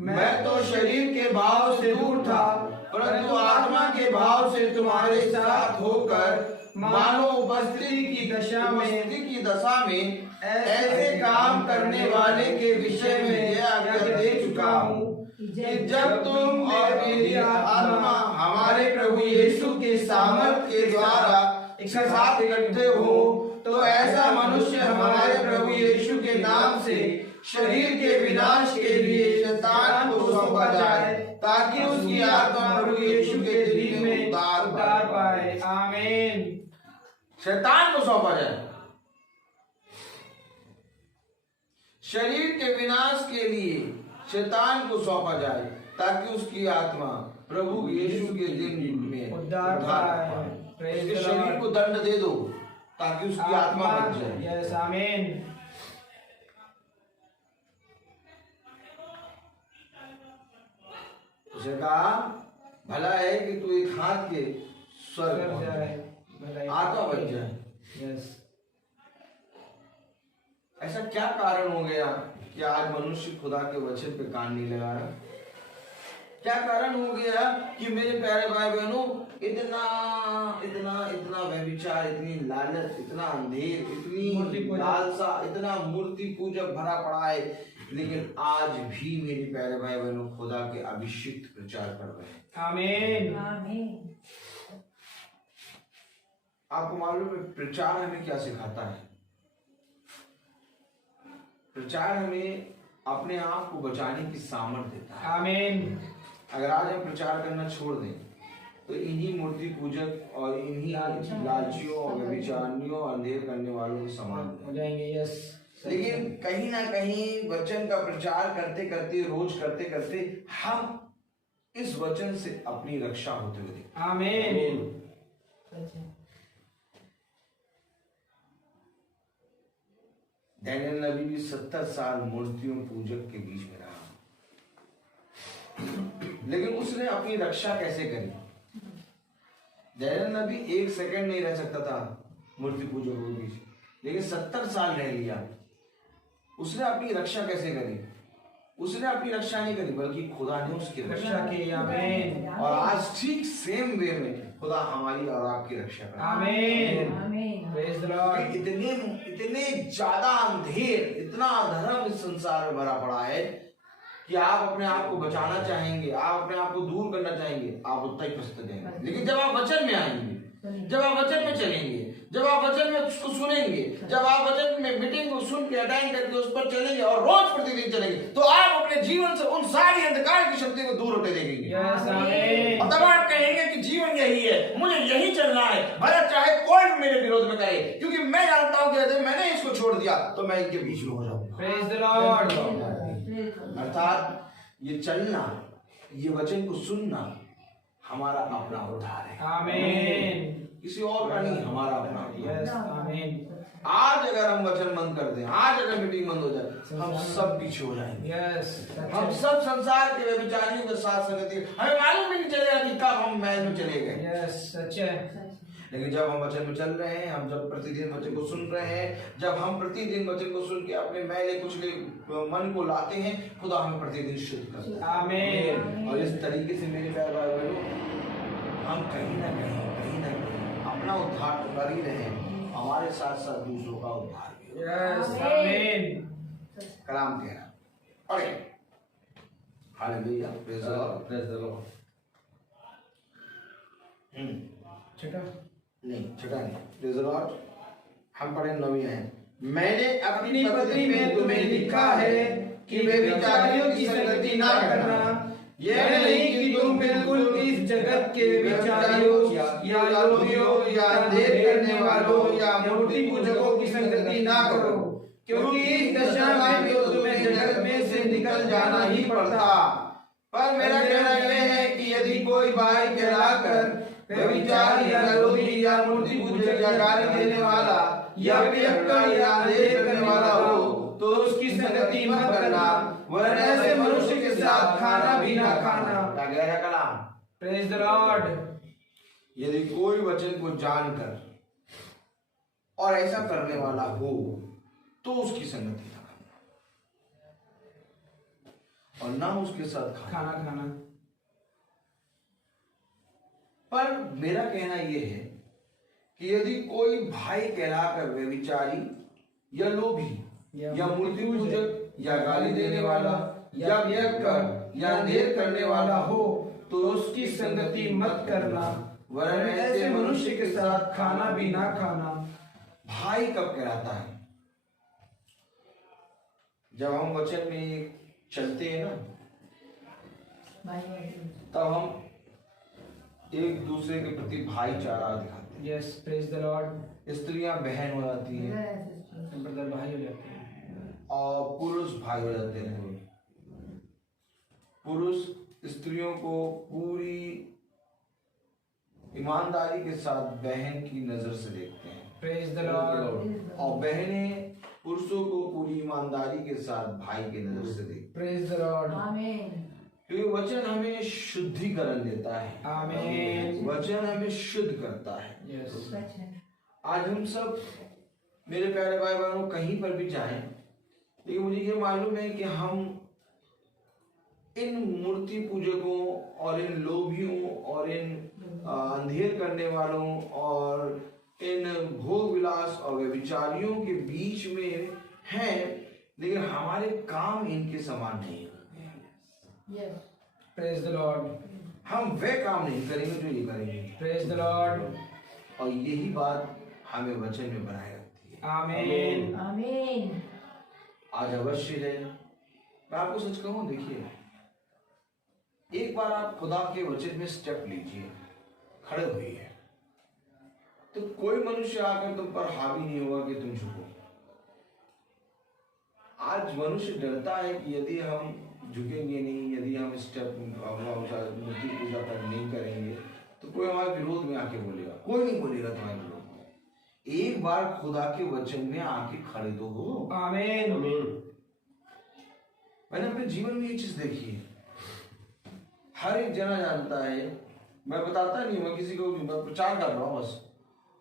मैं तो शरीर के भाव से दूर था, परंतु आत्मा के भाव से तुम्हारे साथ होकर मानो उपस्थिति की दशा में ऐसे काम करने वाले के विषय में यह आज्ञा दे चुका हूँ कि जब तुम और मेरी आत्मा हमारे प्रभु यीशु के सामर्थ्य के द्वारा एक साथ इकट्ठे हो, तो ऐसा मनुष्य हमारे प्रभु यीशु के नाम से शरीर के विनाश के लिए शैतान को सौंपा जाए, ताकि उसकी आत्मा प्रभु यीशु के दिल में उतार पाए। आमीन। शैतान को सौंपा जाए, शरीर के विनाश के लिए शैतान को सौंपा जाए, ताकि उसकी आत्मा प्रभु यीशु के दिन में उद्धार पाए। उसके शरीर को दंड दे दो ताकि उसकी आत्मा बच जाए। यस, आमीन। उसे कहा, भला है कि तू एक हाथ के स्वर्ग पहुंच जाए, आत्मा बच जाए। यस। ऐसा क्या कारण हो गया कि आज मनुष्य खुदा के वचन पे कान नहीं लगा रहा? क्या कारण हो गया कि मेरे प्यारे भाई बहनों, इतना इतना इतना व्यभिचार, इतनी लालच, इतना अंधेर, इतनी लालसा, इतना मूर्ति पूजक भरा पड़ा है, लेकिन आज भी मेरे प्यारे भाई बहनों खुदा के अभिषिक्त प्रचार कर रहे हैं। आमीन। आमीन। आपको मालूम है प्रचार हमें क्या सिखाता है? प्रचार हमें अपने आप को बचाने की सामर्थ्य देता है। आमीन। अगर आज हम प्रचार करना छोड़ दें तो इन्हीं मूर्ति पूजक और इन्हीं लालचियों और व्यभिचारियों और अंधेर करने वालों के समान हो जाएंगे। यस। लेकिन कहीं ना कहीं वचन का प्रचार करते करते, रोज करते करते, हम इस वचन से अपनी रक्षा होते हुए देखते हैं। आमीन। दानियल नबी भी 70 साल मूर्तियों पूजक के बीच में रहा, लेकिन उसने अपनी रक्षा कैसे करी? दानियल नबी 1 सेकंड नहीं रह सकता था मूर्ति पूजकों के बीच, लेकिन 70 साल रह लिया। उसने अपनी रक्षा कैसे करी? उसने अपनी रक्षा नहीं करी, बल्कि खुदा ने उसकी रक्षा की। आमीन। और आज ठीक सेम वे में खुदा हमारी और आपकी रक्षा करे। आमीन। आमीन। Praise the Lord. इतने ज्यादा अंधेर, इतना अधर्म इस संसार में भरा पड़ा है कि आप अपने आप को बचाना चाहेंगे, आप अपने आप को दूर करना चाहेंगे, आप उतना ही पछता जाएंगे। लेकिन जब आप वचन में आएंगे, जब आप वचन में चलेंगे, जब आप वचन में उसको सुनेंगे, जब आप वचन में मीटिंग को सुन के अटेंड करके उस पर चलेंगे और रोज प्रतिदिन चलेंगे, तो आप अपने जीवन से उन सारी अंधकार की शक्ति को दूर होते देखेंगे। यस, आमीन। और तब आप कहेंगे कि जीवन यही है, मुझे यही चलना है, भला चाहे कोई भी मेरे विरोध में करे, क्योंकि मैं जानता हूं कि यदि मैंने इसको छोड़ दिया तो मैं इनके बीच में हो जाऊंगा। Praise the Lord. अर्थात ये चलना, ये वचन को सुनना हमारा अपना उद्धार है। आमीन। किसी और का नहीं, हमारा अपना। यस, आमीन। आज अगर हम वचन बंद कर दें, आज अगर मीटिंग बंद हो जाए, हम सब पीछे हो जाएंगे। यस, हम सब संसार के व्यभिचारियों के साथ संगति, हमें मालूम भी नहीं चलेगा कि कब हम महल में चले गए। यस, सच है। लेकिन जब हम वचन में चल रहे हैं, हम जब प्रतिदिन वचन को सुन रहे हैं, जब हम प्रतिदिन वचन को सुन के अपने मैले कुचले मन को लाते हैं, खुदा हमें प्रतिदिन शुद्ध करता है। आमीन। और इस तरीके से मेरे प्यारे भाई बहनों, हम कहीं ना कहीं अपना उद्धार तो कर ही रहे हैं, हमारे साथ साथ दूसरों का उद्धार भी। यस, आमीन। कलाम कह रहा, पढ़े। Hallelujah, praise the Lord, praise the Lord. छठा नहीं, छठा नहीं। Praise the Lord। हम पढ़े 9वीं आयत। मैंने अपनी पत्री में तुम्हें लिखा है कि व्यभिचारियों की संगति ना करना, यह नहीं कि तुम बिल्कुल इस जगत के व्यभिचारियों या लोभियों या अंधेर करने वालों या मूर्ति पूजकों की संगति ना करो, क्योंकि इस दशा में तो तुम्हें जगत में से निकल जाना ही पड़ता। पर मेरा कहना यह है कि यदि कोई भाई कहलाकर व्यभिचारी या लोभी या मूर्ति पूजक या गाली देने वाला या पियक्कड़ या अंधेर करने वाला हो तो उसकी संगति मत करना, वरन ऐसे मनुष्य के साथ खाना भी ना खाना। क्या कह रहा कलाम? Praise the Lord. यदि कोई वचन को जानकर और ऐसा करने वाला हो तो उसकी संगति ना करना और ना उसके साथ खाना खाना। पर मेरा कहना यह है कि यदि कोई भाई कहलाकर व्यभिचारी या लोभी या मूर्ति पूजक या गाली देने वाला या पियक्कड़ या अंधेर करने वाला हो तो उसकी संगति मत करना, वरन ऐसे मनुष्य के साथ खाना भी ना खाना। भाई कब कहलाता है? जब हम वचन में चलते हैं ना, तब हम एक दूसरे के प्रति भाईचारा दिखाते हैं। Yes, praise the Lord. स्त्रियां बहन हो जाती हैं, ब्रदर भाई हो जाते हैं और पुरुष भाई हो जाते हैं। पुरुष स्त्रियों को पूरी ईमानदारी के साथ बहन की नजर से देखते हैं। Praise the Lord. और बहनें पुरुषों को पूरी ईमानदारी के साथ भाई की नजर से देखती हैं। Praise the Lord. आमीन। क्योंकि वचन हमें शुद्धिकरण देता है। आमीन। वचन हमें शुद्ध करता है। यस। सच है। आज हम सब मेरे प्यारे भाई बहनों कहीं पर भी जाएं, लेकिन मुझे ये मालूम है कि हम इन मूर्ति पूजकों और इन लोभियों और इन अंधेर करने वालों और इन भोग विलास और व्यभिचारियों के बीच में हैं, लेकिन हमारे काम इनके समान नहीं है। यस। Praise the Lord. हम वे काम नहीं करेंगे जो ये करेंगे। Praise the Lord. और यही बात हमें वचन में बनाए रखती है। आमीन। आमीन। आज अवश्य है, मैं आपको सच कहूं, देखिए एक बार आप खुदा के वचन में स्टेप लीजिए, खड़े होइए, तो कोई मनुष्य आकर तुम पर हावी नहीं होगा कि तुम झुको। आज मनुष्य डरता है कि यदि हम झुकेंगे नहीं, यदि हम स्टेप मूर्ति पूजा तक नहीं करेंगे तो कोई हमारे विरोध में आके बोलेगा। कोई नहीं बोलेगा तुम्हारे विरोध में। एक बार खुदा के वचन में आके खड़े तो हो। आमीन। मैंने अपने जीवन में ये चीज देखी है। हर एक जना जानता है, मैं बताता नहीं, मैं किसी को मैं प्रचार कर रहा हूँ बस,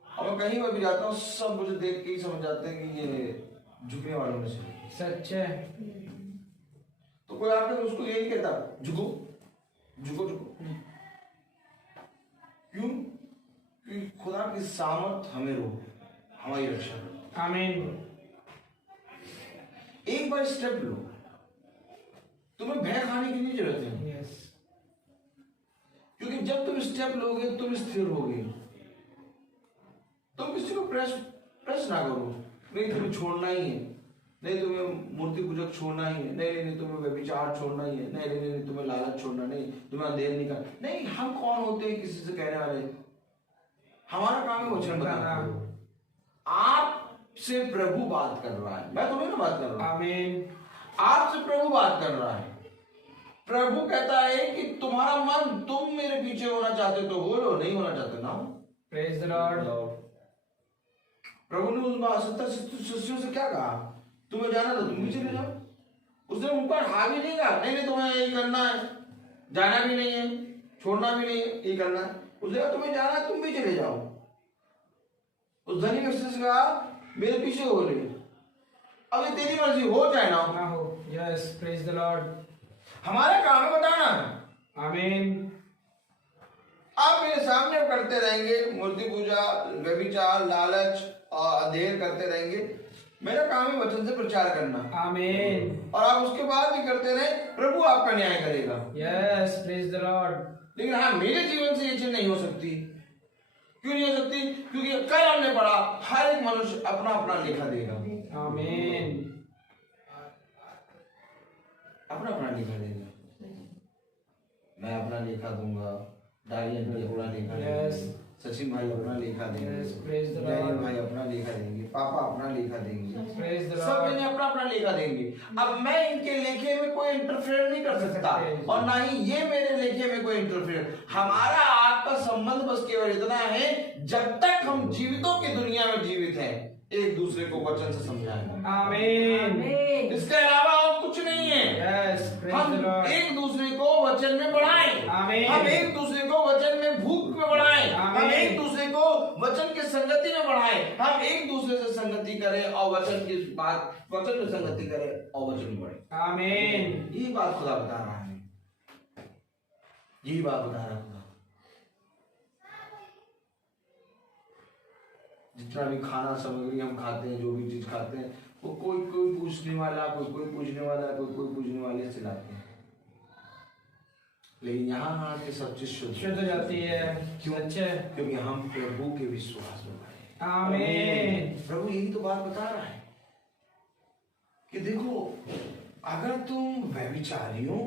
और मैं कहीं पर भी जाता हूँ सब मुझे देख के ही समझ जाते हैं कि ये झुकने वालों में से सच है। तो कोई आकर उसको यही कहता झुको झुको झुको। क्यों? क्योंकि खुदा की सामर्थ हमें रोके, हमारी रक्षा करे। आमीन। एक बार स्टेप लो, तुम्हें भय खाने की नहीं जरूरत है। यस। क्योंकि जब तुम स्टेप लोगे तुम स्थिर होगे। तुम किसी को प्रेस ना करो, नहीं तुम्हें छोड़ना ही है, नहीं तुम्हें मूर्ति पूजक छोड़ना ही है, नहीं तुम्हें व्यभिचार छोड़ना ही है, नहीं तुम्हें लालच छोड़ना, नहीं तुम्हें अंधेर नहीं करना। नहीं, हम कौन होते हैं किसी से कहने वाले? हमारा काम है वचन बताना। आपसे प्रभु बात कर रहा है, मैं तुम्हें ना बात कर रहा हूं। आमीन। आपसे प्रभु बात कर रहा है। प्रभु कहता है कि तुम्हारा मन, तुम मेरे पीछे होना चाहते तो बोलो, नहीं होना चाहते ना। Praise the Lord. प्रभु ने उन 70 शिष्यों से क्या कहा? तुम्हें जाना तो तुम भी चले जाओ। उसने उन पर हावी नहीं कहा, नहीं तुम्हें यही करना है, जाना भी नहीं है, छोड़ना भी नहीं है, यही करना है। उसने कहा तुम्हें जाना है तुम भी चले जाओ। उस धनी व्यक्ति से कहा मेरे पीछे हो रही, अब ये तेरी मर्जी हो चाहे ना हो। Yes, praise the Lord. हमारा काम है बताना। आमीन। आप मेरे सामने करते रहेंगे मूर्ति पूजा, व्यभिचार, लालच और अंधेर करते रहेंगे। मेरा काम है वचन से प्रचार करना। आमीन। और आप उसके बाद भी करते रहे, प्रभु आपका न्याय करेगा। Yes, praise the Lord. लेकिन हाँ, मेरे जीवन से ये चीज नहीं हो सकती क्यों नहीं हो सकती? क्योंकि कल हमने पढ़ा हर एक मनुष्य अपना अपना लेखा देगा। आमीन। अपना अपना लेखा देगा। मैं अपना लेखा दूंगा, डाली आंटी अपना लेखा देंगे, सचिन भाई अपना लेखा देंगे, डैनी भाई अपना लेखा देंगे, पापा अपना लेखा देंगे, सब जने अपना अपना लेखा देंगे। अब मैं इनके लेखे में कोई इंटरफेयर नहीं कर सकता और ना ही ये मेरे लेखे में कोई इंटरफेयर। हमारा आपका संबंध बस केवल इतना है, जब तक हम जीवितों की दुनिया में जीवित हैं, एक दूसरे को वचन से समझाएंगे। आमीन। इसके अलावा और कुछ नहीं है। हम एक दूसरे को वचन में बढ़ाएं। हम एक दूसरे को वचन में भूख में बढ़ाएं। हम एक दूसरे को वचन की संगति में बढ़ाएं। हम एक दूसरे से संगति करें और वचन की बात, वचन में संगति करें और वचन में बढ़े। आमीन। यही बात खुदा बता रहा है, यही बात बता रहा है खुदा। जितना भी खाना सामग्री हम खाते हैं, जो भी चीज खाते हैं, वो कोई कोई पूछने वाला, कोई कोई पूछने वाला, कोई कोई पूछने वाले से लाते हैं, लेकिन यहाँ आके सब चीज शुद्ध हो जाती है। क्यों? क्योंकि हम प्रभु के विश्वास में बने। आमीन। प्रभु यही तो बात बता रहा है कि देखो, अगर तुम व्यभिचारियों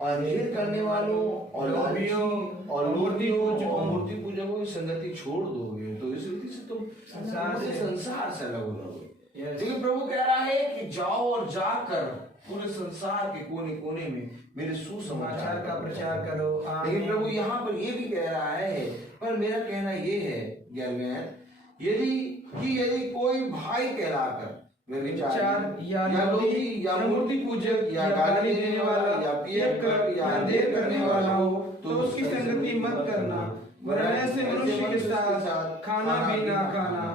और अंधेर करने वालों और लोभियों और मूर्ति पूजकों की संगति छोड़ दोगे तो इस रीति से तुम संसार से अलग हो जाओगे। लेकिन प्रभु कह रहा है कि जाओ और जाकर पूरे संसार के कोने कोने में मेरे सुसमाचार का प्रचार करो। लेकिन प्रभु यहाँ पर ये भी कह रहा है, पर मेरा कहना ये है 11वें, यदि कोई भाई कहलाकर व्यभिचार या लोभी या मूर्ति पूजक या गाली देने वाला या पियक्कर या अंधेर करने वाला हो तो उसकी संगति मत करना, वरन ऐसे मनुष्य के साथ खाना भी ना खाना।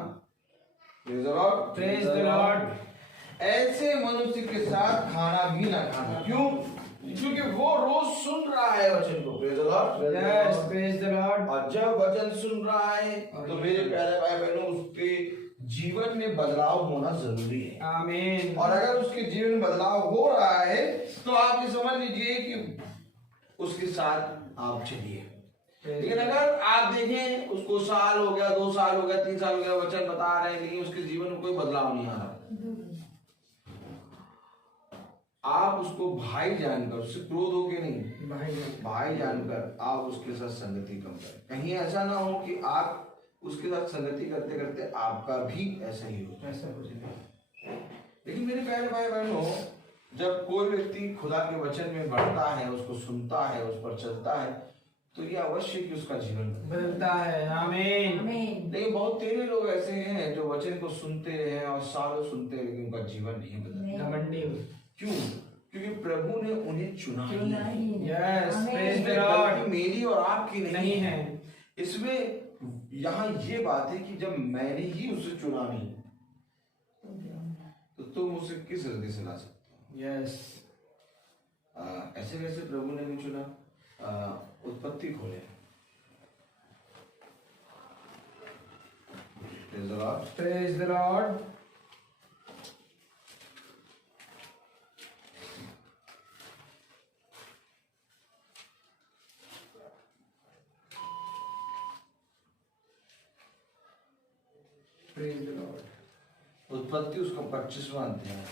Praise the Lord. ऐसे मनुष्य के साथ खाना भी ना खाना। क्यों? क्योंकि वो रोज सुन रहा है वचन को। Praise the Lord. Yes, praise the Lord. और जब वचन सुन रहा है तो मेरे प्यारे भाई बहनों, उसके जीवन में बदलाव होना जरूरी है। आमीन। और अगर उसके जीवन में बदलाव हो रहा है तो आप ये समझ लीजिए कि उसके साथ आप चलिए। लेकिन अगर आप देखें उसको साल हो गया, 2 साल हो गया, 3 साल हो गया, वचन बता रहे हैं लेकिन उसके जीवन में कोई बदलाव नहीं आ रहा, आप उसको भाई जानकर, उससे क्रोध हो के नहीं, भाई जानकर आप उसके साथ संगति कम करें। कहीं ऐसा ना हो कि आप उसके साथ संगति करते करते आपका भी ऐसा ही हो जाए। लेकिन मेरे प्यारे भाई बहनों, जब कोई व्यक्ति खुदा के वचन में बढ़ता है, उसको सुनता है, उस पर चलता है, तो ये अवश्य कि उसका जीवन बदलता है। आमीन। लेकिन बहुत तेरे लोग ऐसे हैं जो वचन को सुनते हैं और सालों सुनते हैं लेकिन उनका जीवन नहीं बदलता। क्यों? क्योंकि प्रभु ने उन्हें चुना ही। Yes, praise the Lord. मेरी और आपकी नहीं है। इसमें यहाँ ये बात है कि जब मैंने ही उसे चुना नहीं तो तुम उसे किस हृदय से ला सकते हो? यस। ऐसे कैसे प्रभु ने भी चुना? उत्पत्ति खोले। Praise the Lord. Praise the Lord. उत्पत्ति उसका 25वां अध्याय।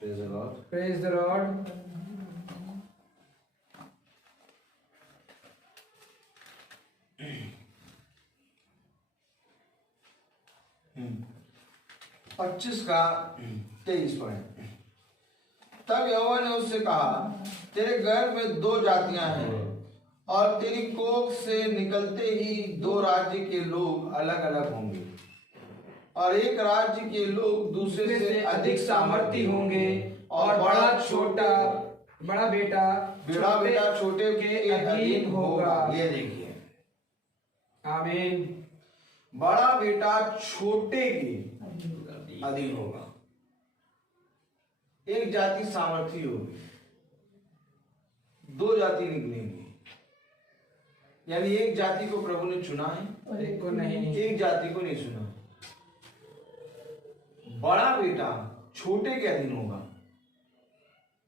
Praise the Lord. Praise the Lord. पच्चीस का 23 पढ़े। तब यहोवा ने उससे कहा, तेरे गर्भ में 2 जातियां हैं और तेरी कोख से निकलते ही 2 राज्य के लोग अलग अलग होंगे और एक राज्य के लोग दूसरे से अधिक सामर्थी होंगे और बड़ा बेटा छोटे के अधीन होगा। ये देखिए, आमीन। बड़ा बेटा छोटे के अधीन होगा। एक जाति सामर्थी होगी, 2 जाति निकलेंगी। यानी एक जाति को प्रभु ने चुना है, एक को नहीं। एक जाति को नहीं चुना। बड़ा बेटा छोटे के अधीन होगा।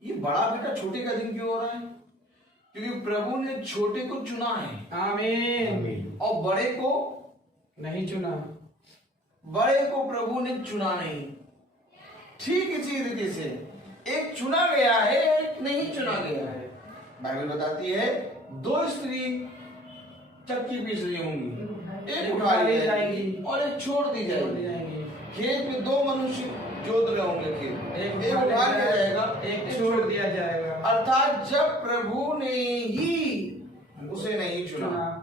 ये बड़ा बेटा छोटे के अधीन क्यों हो रहा है? क्योंकि प्रभु ने छोटे को चुना है। आमीन। और बड़े को नहीं चुना। बड़े को प्रभु ने चुना नहीं। ठीक इसी रीति से एक चुना गया है, एक नहीं चुना गया है। बाइबल बताती है 2 स्त्री चक्की पीस रही होंगी, एक उठा ली जाएगी और एक छोड़ दी जाएगी। खेत में 2 मनुष्य जोत रहे होंगे, खेत एक उठा लिया जाएगा, एक छोड़ दिया जाएगा। अर्थात जब प्रभु ने ही उसे नहीं चुना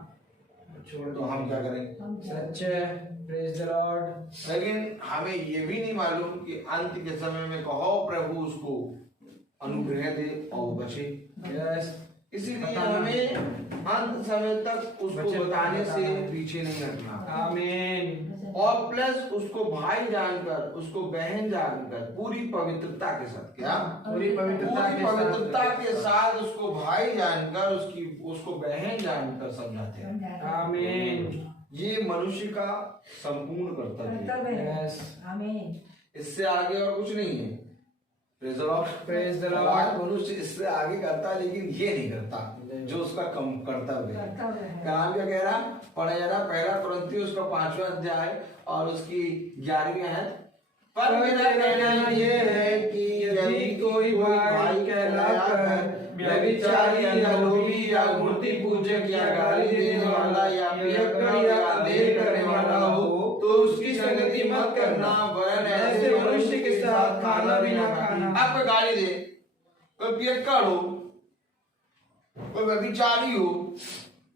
तो हम क्या करें? सच है, प्रेज द लॉर्ड। लेकिन हमें ये भी नहीं मालूम कि अंत के समय में कहो प्रभु उसको अनुग्रह दे और बचे। यस, इसीलिए हमें अंत समय तक उसको बताने से पीछे नहीं हटना। आमीन। और प्लस उसको भाई जानकर, उसको बहन जानकर पूरी पवित्रता के साथ, क्या पूरी पवित्रता के साथ उसको भाई जानकर, उसको बहन जानकर समझाते हैं। आमीन। ये मनुष्य का संपूर्ण कर्तव्य है। यस, आमीन। इससे आगे और कुछ नहीं है। Praise the Lord. Praise the Lord. मनुष्य इससे आगे करता है लेकिन ये नहीं करता जो उसका कम कर्तव्य है। कलाम क्या कह रहा? पढ़ा जा रहा 1 कुरिन्थियों उसका 5वां अध्याय और उसकी 11वीं आयत। पर मेरा कहना ये है कि यदि कोई भाई कहलाकर व्यभिचारी या लोभी या मूर्ति पूजक या गाली देने वाला या पियक्कड़ या अंधेर करने वाला हो तो उसकी संगति मत करना, वरन ऐसे मनुष्य के साथ खाना भी ना खाना। आपको गाली दे, कोई पियक्कड़ हो, कोई व्यभिचारी हो,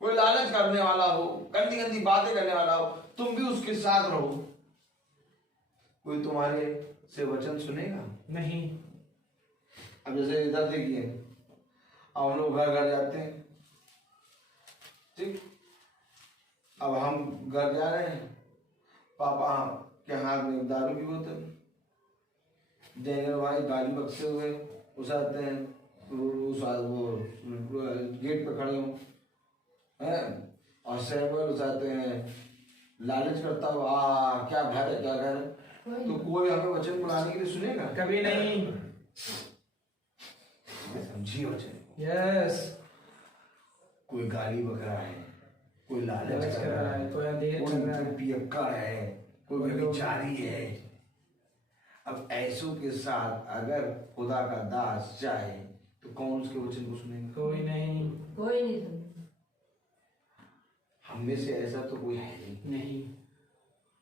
कोई लालच करने वाला हो, गंदी गंदी बातें करने वाला हो, तुम भी उसके साथ रहो, कोई तुम्हारे से वचन सुनेगा नहीं। अब जैसे इधर देखिए, अब हम लोग घर घर जाते हैं, ठीक। अब हम घर जा रहे हैं, पापा के हाथ में दारू की बोतल, देंगे भाई गाली बकते हुए उसाते हैं, वो गेट पे खड़े हो हैं और सैमुअल उसाते हैं, लालच करता हुआ क्या घर है, क्या घर है। तो कोई हमें वचन बुलाने के लिए सुनेगा? कभी नहीं। समझिए वचन। यस। कोई गाली बक रहा है, कोई लालच कर रहा है, कोई अंधेर कर रहा है, पियक्कड़ है, कोई व्यभिचारी है। अब ऐसों के साथ अगर खुदा का दास जाए तो कौन उसके वचन को सुनेगा? कोई नहीं। कोई नहीं सुनेगा। हम में से ऐसा तो कोई है नहीं।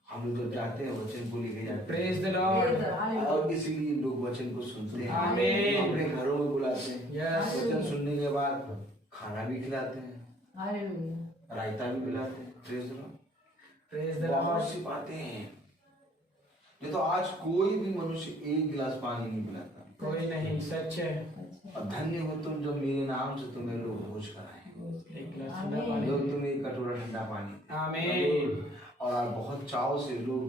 हम लोग जब जाते हैं वचन को लेके जाते हैं। Praise the Lord. और इसीलिए लोग वचन को सुनते हैं, आमीन। अपने घरों में बुलाते हैं। यस। वचन सुनने के बाद खाना भी खिलाते हैं, हालेलुया। रायता भी पिलाते हैं। Praise the Lord. Praise the बहुत लॉर्ड। सी बातें हैं। ये तो आज कोई भी मनुष्य 1 गिलास पानी नहीं पिलाता। कोई नहीं। सच है। और धन्य हो तुम जो मेरे नाम से तुम्हें लोग भोज कराए, एक गिलास ठंडा पानी। लोग तुम्हें एक कटोरा ठंडा पानी। आमीन। और आज बहुत चाव से लोग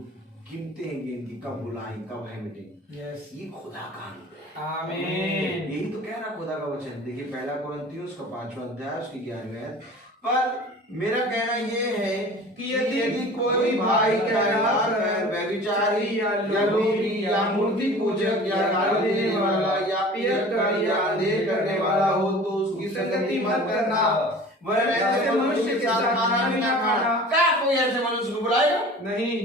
गिनते हैं कि इनकी कब बुलाएं, कब है मीटिंग। यस। ये खुदा का अनुग्रह है। आमीन। यही तो कह रहा खुदा का वचन। देखिए 1 कुरिन्थियों उसका 5वां अध्याय उसकी 11वीं आयत। पर मेरा कहना ये है कि यदि कोई भाई कहलाकर व्यभिचारी या लोभी या मूर्ति पूजक या गाली देने वाला या पियक्कड़ या अंधेर करने वाला हो तो उसकी संगति मत करना, वरन ऐसे मनुष्य के साथ खाना भी ना खाना। क्या कोई ऐसे मनुष्य को बुलाएगा? नहीं।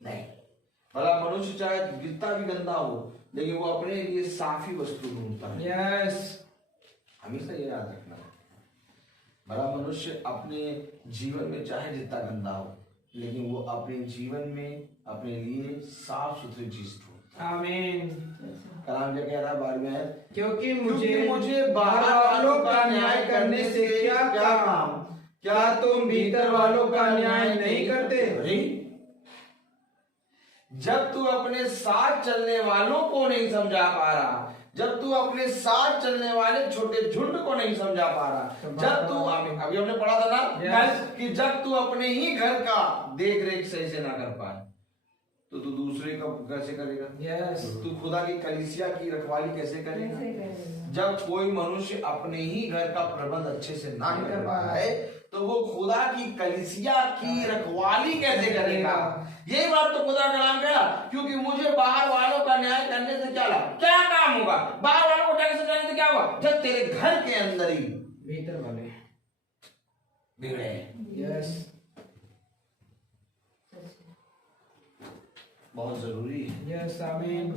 नहीं। भला मनुष्य चाहे कितना भी गंदा हो लेकिन वो अपने लिए साफी वस्तु ढूंढता है। यस। हमेशा ये याद रखना। भला मनुष्य अपने जीवन में चाहे जितना गंदा हो लेकिन वो अपने जीवन में अपने लिए साफ सुथरी चीज ढूंढता है। आमीन। कलाम क्या कह रहा है 12वें आयत? क्योंकि मुझे बाहर वालों का न्याय करने से क्या काम? क्या तुम भीतर वालों का न्याय नहीं करते? जब तू अपने साथ चलने वालों को नहीं समझा पा रहा, जब तू अपने साथ चलने वाले छोटे झुंड को नहीं समझा पा रहा, जब तू अभी हमने पढ़ा था ना कि जब तू अपने ही घर का देख रेख सही से ना कर पाए, तो तू दूसरे का कैसे करेगा? यस तू खुदा की कलीसिया की रखवाली कैसे करेगा? कैसे करेगा? जब कोई मनुष्य अपने ही घर का प्रबंध अच्छे से ना कर पा रहा है तो वो खुदा की कलीसिया की रखवाली कैसे करेगा? यही बात तो खुदा कलाम कहा, क्योंकि मुझे बाहर वालों का न्याय करने से क्या लाभ, क्या काम होगा? बाहर वालों को टैक्स देने से क्या होगा? जब तेरे घर के अंदर ही भीतर वाले बिगड़े। यस बहुत जरूरी है, यस आमीन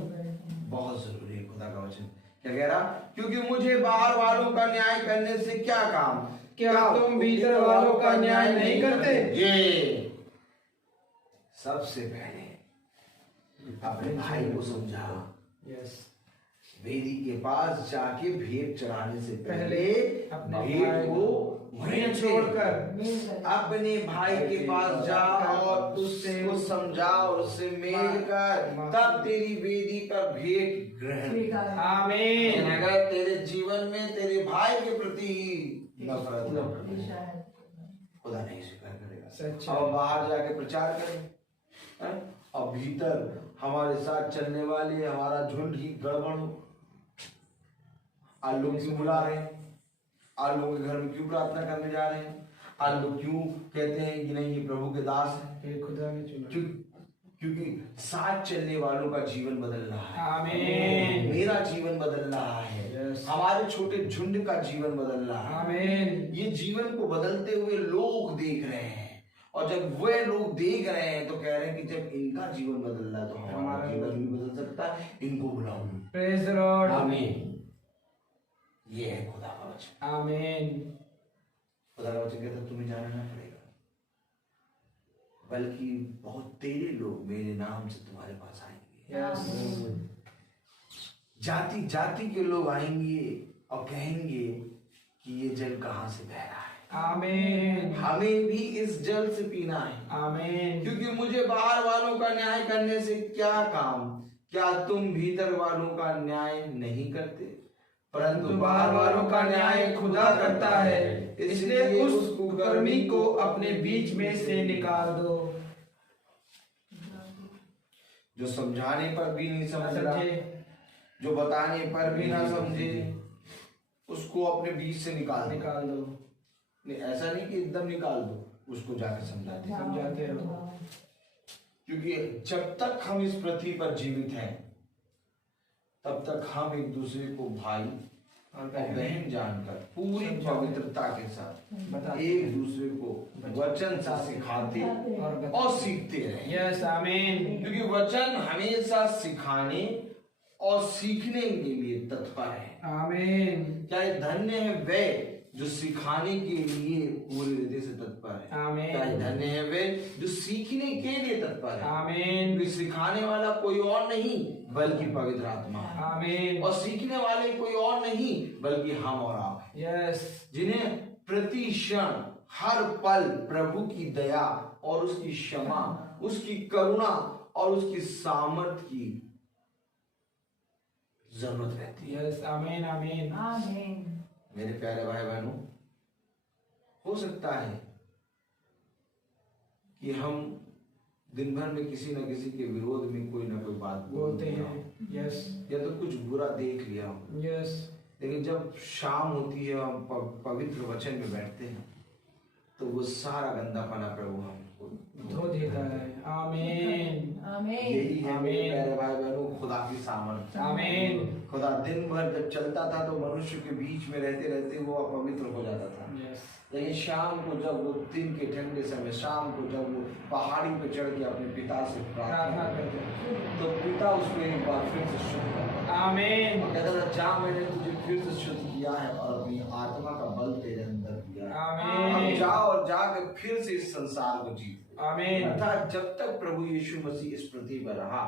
बहुत जरूरी है। खुदा का वचन क्या कह रहा? क्योंकि मुझे बाहर वालों का न्याय करने से क्या काम, क्या तुम भीतर वालों का न्याय नहीं करते? ये सबसे पहले अपने भाई को समझा, यस वेदी के पास जाके भेंट चढ़ाने से पहले अपने भेंट भाई को वहीं छोड़कर अपने भाई के पास जा और उसको समझा और उससे मेल कर, तब तेरी वेदी पर भेंट ग्रहण। आमीन अगर तेरे जीवन में तेरे भाई के प्रति नफरत खुदा नहीं स्वीकार करेगा। सच अब बाहर जाके प्रचार करें और भीतर हमारे साथ चलने वाले हमारा झुंड ही गड़बड़ हो। आज लोग क्यों बुला रहे हैं? आज लोगों के घर में क्यों प्रार्थना करने जा रहे हैं? आज लोग क्यों कहते हैं कि नहीं ये प्रभु के दास है? खुदा ने चुना। क्योंकि साथ चलने वालों का जीवन बदल रहा है। आमीन मेरा जीवन बदल रहा है, हमारे छोटे झुंड का जीवन बदल रहा है। आमीन ये जीवन को बदलते हुए लोग देख रहे हैं, और जब वे लोग देख रहे हैं तो कह रहे हैं कि जब इनका जीवन बदल रहा है तो हमारा जीवन भी बदल सकता है, इनको बुलाओ। प्रेज द लॉर्ड आमीन। ये है खुदा का वचन। आमीन खुदा का वचन कहता है तुम्हें जाना ना पड़ेगा, बल्कि बहुत तेरे लोग मेरे नाम से तुम्हारे पास आएंगे। यस जाति जाति के लोग आएंगे और कहेंगे कि ये जल कहाँ से बह रहा है, आमीन हमें भी इस जल से पीना है। आमीन क्योंकि मुझे बाहर वालों का न्याय करने से क्या काम, क्या तुम भीतर वालों का न्याय नहीं करते? परंतु बाहर वालों का न्याय खुदा करता है, इसलिए उस कुकर्मी को अपने बीच में से निकाल दो। जो समझाने पर भी नहीं समझ रहा, जो बताने पर भी ना समझे, उसको अपने बीच से निकाल दो। नहीं, ऐसा नहीं कि एकदम निकाल दो, उसको जाके समझाते रहो। क्योंकि जब तक हम इस पृथ्वी पर जीवित हैं तब तक हम एक दूसरे को भाई और बहन जानकर पूरी पवित्रता के साथ एक दूसरे को वचन से सिखाते और सीखते रहे। यस आमीन। क्योंकि वचन हमेशा सिखाने और सीखने के लिए तत्पर है। आमीन। चाहे धन्य है वे जो सिखाने के लिए पूरे हृदय से तत्पर है। आमीन। चाहे धन्य है वे जो सीखने के लिए तत्पर है। आमीन। क्योंकि सिखाने वाला कोई और नहीं बल्कि पवित्र आत्मा है। आमीन। और सीखने वाले कोई और नहीं बल्कि हम और आप हैं। यस। जिन्हें प्रति क्षण हर पल प्रभु की दया और उसकी क्षमा, उसकी करुणा और उसकी सामर्थ्य की जरूरत रहती है। यस आमीन आमीन आमीन। मेरे प्यारे भाई बहनों, हो सकता है कि हम दिन भर में किसी न किसी के विरोध में कोई ना कोई बात बोलते हैं। यस। या तो कुछ बुरा देख लिया हो। यस। लेकिन जब शाम होती है हम पवित्र वचन में बैठते हैं तो वो सारा गंदापना प्रभु हमको धो देता है। आमीन आमीन। यही है मेरे प्यारे भाई बहनों खुदा की सामर्थ्य। आमीन। खुदा दिन भर जब चलता था तो मनुष्य के बीच में रहते रहते वो अपवित्र हो जाता था। यस। लेकिन शाम को जब वो दिन के ठंडे समय, शाम को जब वो पहाड़ी पे चढ़ के अपने पिता से प्रार्थना करते तो पिता उसको एक बार फिर से शुद्ध करता। आमीन। कहता था जा मैंने तुझे फिर से शुद्ध किया है और अपनी आत्मा का बल तेरे अंदर दिया है। आमीन। अब जा और जाकर फिर से इस संसार को जीत। आमीन। अर्थात जब तक प्रभु यीशु मसीह इस पृथ्वी पर रहा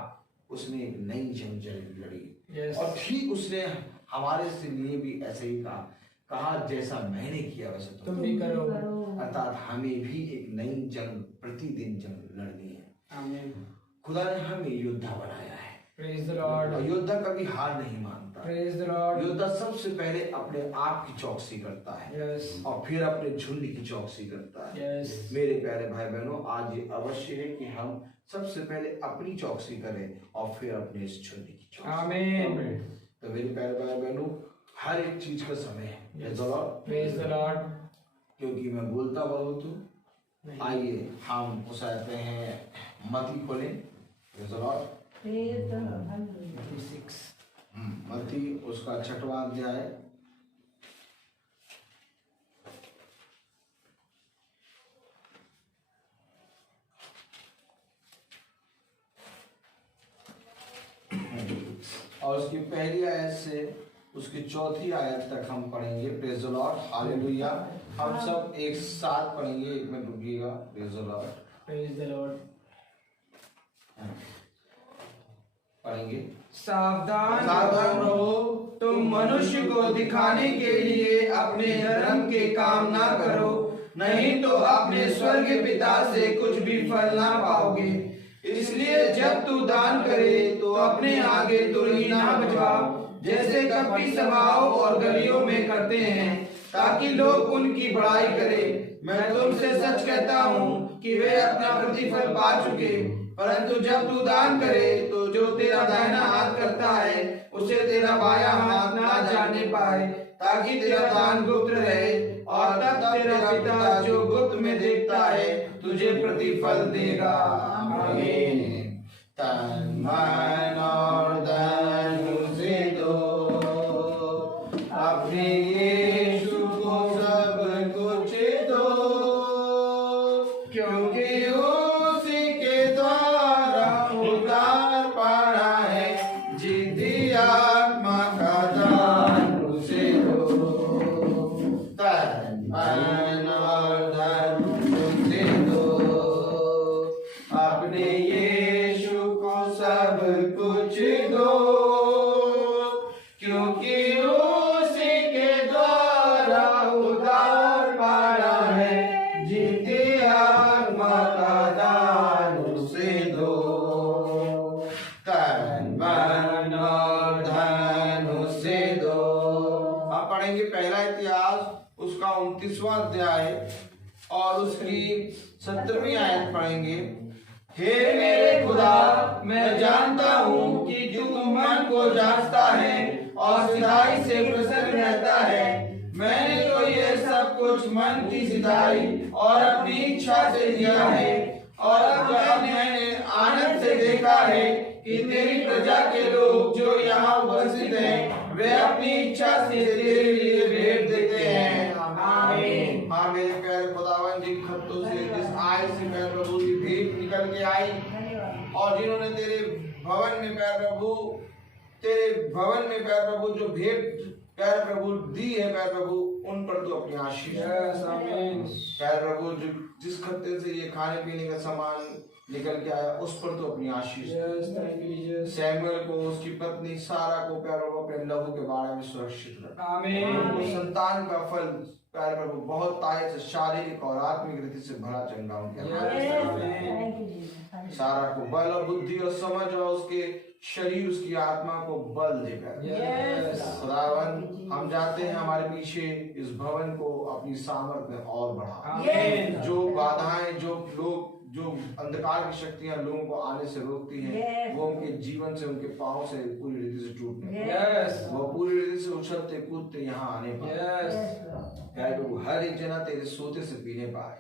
उसने एक नई जंग लड़ी। यस। और ठीक उसने हमारे से लिए भी ऐसे ही कहा जैसा मैंने किया वैसे तुम भी करो। अर्थात हमें भी एक नई जंग प्रतिदिन जंग लड़नी है। आमीन। खुदा ने हमें योद्धा बनाया है। Praise the Lord. और योद्धा कभी हार नहीं मानता। Praise the Lord. योद्धा सबसे पहले अपने आप की चौकसी करता है Yes. और फिर अपने झुंड की चौकसी करता है। Yes. मेरे प्यारे भाई बहनों, आज ये अवश्य है कि हम सबसे पहले अपनी चौकसी करें और फिर अपने इस झुंड की चौकसी। Amen. तो मेरे प्यारे भाई बहनों, हर एक चीज का समय है। Praise the Lord. Praise the Lord. क्योंकि मैं बोलता बहुत हूँ। आइए हम उस आते हैं मत्ती खोलें। Praise the Lord. Praise the Lord. Hallelujah. 36. मत्ती उसका 6वां अध्याय। और उसकी पहली आयत से उसकी चौथी आयत तक हम पढ़ेंगे। Praise the Lord, hallelujah. हम सब एक साथ पढ़ेंगे। एक मिनट रुकिएगा। Praise the Lord, Praise the Lord. पढ़ेंगे। सावधान सावधान रहो, तुम मनुष्य को दिखाने के लिए अपने धर्म के काम ना करो, नहीं तो अपने स्वर्ग पिता से कुछ भी फल ना पाओगे। इसलिए जब तू दान करे तो अपने आगे तुरही ना बजवा, जैसे कपटी सभाओं और गलियों में करते हैं, ताकि लोग उनकी बड़ाई करें। मैं तुमसे सच कहता हूँ कि वे अपना प्रतिफल पा चुके। परंतु जब तू दान करे तो जो तेरा दाहिना हाथ करता है उसे तेरा बायां हाथ ना जाने पाए, ताकि तेरा दान गुप्त रहे, और तब तेरा पिता जो गुप्त में देखता है तुझे प्रतिफल देगा। आमीन। तन मन और धन उसे दो, अपने यीशु को सब कुछ दो, क्योंकि उसी के द्वारा उद्धार पाना है। जिद्दी आत्मा का दान उसे दो। तन मन और धन उसे दो, अपने यीशु को सब कुछ दो, क्योंकि उसी के द्वारा उद्धार पाना है। जिद्दी आत्मा का दान उसे दो। तन मन और धन उसे दो। हम पढ़ेंगे पहला इतिहास उसका 29वां अध्याय और उसकी 17वीं आयत पढ़ेंगे। हे मेरे खुदा, मैं जानता हूँ कि तू मन को जांचता है और सिधाई से प्रसन्न रहता है। मैंने तो ये सब कुछ मन की सिधाई और अपनी इच्छा से दिया है, और अब जब मैंने आनंद से देखा है कि तेरी प्रजा के लोग जो यहाँ उपस्थित हैं, वे अपनी इच्छा से तेरे लिए भेंट देते हैं। आमीन। हाँ मेरे प्यारे खुदावन, जिन खत्तों से जिस आय से प्यारे प्रभु की भेंट निकल के आई, और जिन्होंने तेरे भवन में प्यारे प्रभु जो भेंट प्यारे प्रभु दी है प्यारे प्रभु, उन पर तो अपनी आशीष। प्यारे प्रभु जो जिस खत्ते से ये खाने पीने का सामान निकल के आया, उस पर तो अपनी आशीष। सैमुएल को, उसकी पत्नी सारा को प्यारे प्रभु अपने लहू के बारे में सुरक्षित रखा। उनको संतान का फल प्यारे प्रभु बहुत ताकत से, शारीरिक और आत्मिक रीति से भरा चंगा उनके सारा को बल और बुद्धि और समझ, और उसके शरीर उसकी आत्मा को बल देगा। खुदावन, हम जाते हैं हमारे पीछे इस भवन को अपनी सामर्थ में और बढ़ा। जो बाधाएं, जो लोग, जो अंधकार की शक्तियां लोगों को आने से रोकती हैं, वो उनके जीवन से, उनके पांव से पूरी रीति से टूटने, वो पूरी रीति से उछलते कूदते यहाँ आने पाए। हर एक जना तेरे सोते से पीने पाए।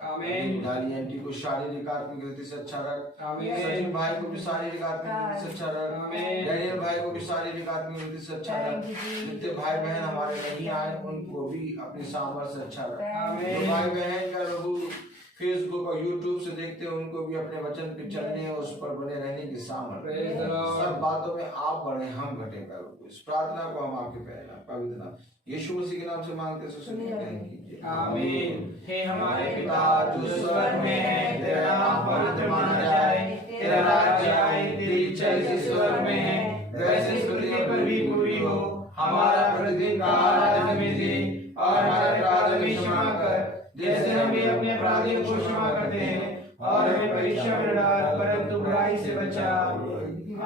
डाली आंटी को शारीरिक आत्मिक रीति से अच्छा रख। सचिन भाई को भी शारीरिक आत्मिक रीति से अच्छा रख। डैनियल भाई को भी शारीरिक आत्मिक रीति से अच्छा रख। जितने भाई बहन हमारे नहीं आए, उनको भी अपनी सामर्थ्य से अच्छा रख। जो भाई बहन का प्रभु फेसबुक और यूट्यूब से देखते हैं, उनको भी अपने वचन पे चलने और उस पर बने रहने की सामर्थ्य। सब बातों में आप बढ़े, हम घटे। प्रभु इस प्रार्थना को हम आपके पवित्र नाम यीशु मसीह के नाम से मांगते हैं। आमीन। हे हमारे पिता जो स्वर्ग में है, तेरा नाम पवित्र माना जाए, तेरा राज्य आए, तेरी इच्छा जैसे स्वर्ग में है वैसे पृथ्वी पर भी पूरी हो। हमारा प्रतिदिन का आहार हमें दे, और हमारे अपराध हमें क्षमा कर, जैसे हम भी अपने अपराधियों को क्षमा करते हैं, और हमें परीक्षा में न डाल, परंतु बुराई से बचा।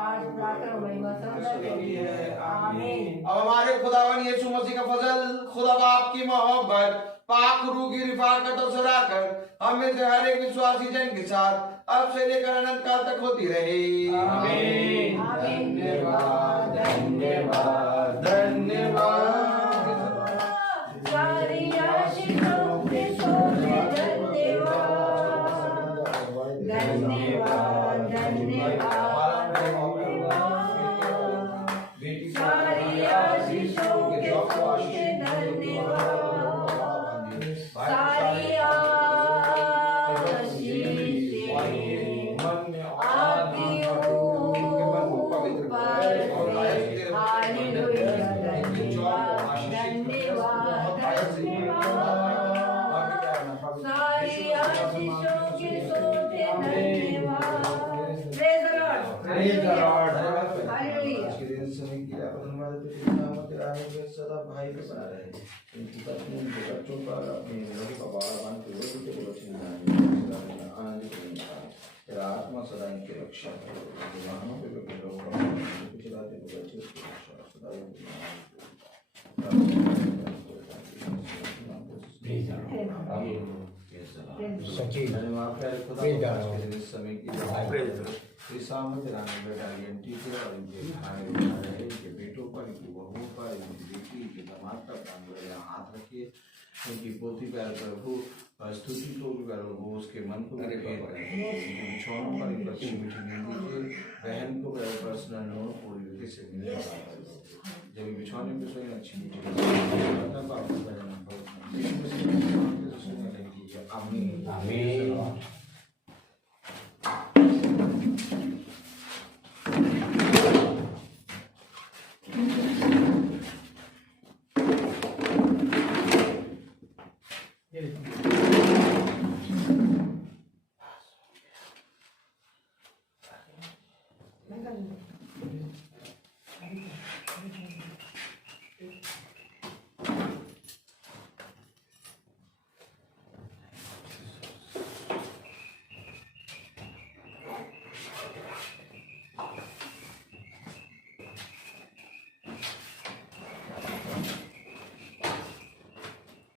पाठ पराक्रम महिमा सबका तेरी है। आमीन। अब हमारे खुदावन यीशु मसीह का फजल, खुदा बाप की मोहब्बत, पाक रूह की रिफाकत और सदाकत हमें से हर एक विश्वासी जन के साथ अब से लेकर अनंत काल तक होती रहे। आमीन। आमीन। धन्यवाद धन्यवाद धन्यवाद। सारी आशीषों के सोते धन्यवाद धन्यवाद धन्यवाद धन्यवाद। सारी आशीषों के सोते धन्यवाद। सारी आशीषें आपकी ऊपर से। हालेलुया। धन्यवाद धन्यवाद धन्यवाद। सारी आशीषों के सोते धन्यवाद। Praise the Lord. Praise the Lord. Hallelujah. समय की हमारे पिता नामक रानी के सदा भाई के बना रहे, उनकी पत्नी उनके बच्चों पर अपने लोगों का बाल बांध के रोटी के बच्चे आनंद तेरा आत्मा सदा इनकी रक्षा करे। वाहनों पे लोग चलाते हुए बच्चे उसकी रक्षा सदा सच्ची धन्यवाद प्यारे खुदा इस समय की और इनके भाई रहे, इनके बेटों पर, इनकी बहुओं पर, इनकी बेटी, इनके दामाद पर हाथ रखिए। उनकी पोती प्यारे प्रभु स्तुति तो प्यारे प्रभु उसके मन को बिछौनों पर एक अच्छी मीठी नींद दीजिए। बहन को प्यारे पर्सनल नोट पूरी रीति से मिले जब बिछौने पे सोए अच्छी मीठी आमीन आमीन। मैं कर लूँगी।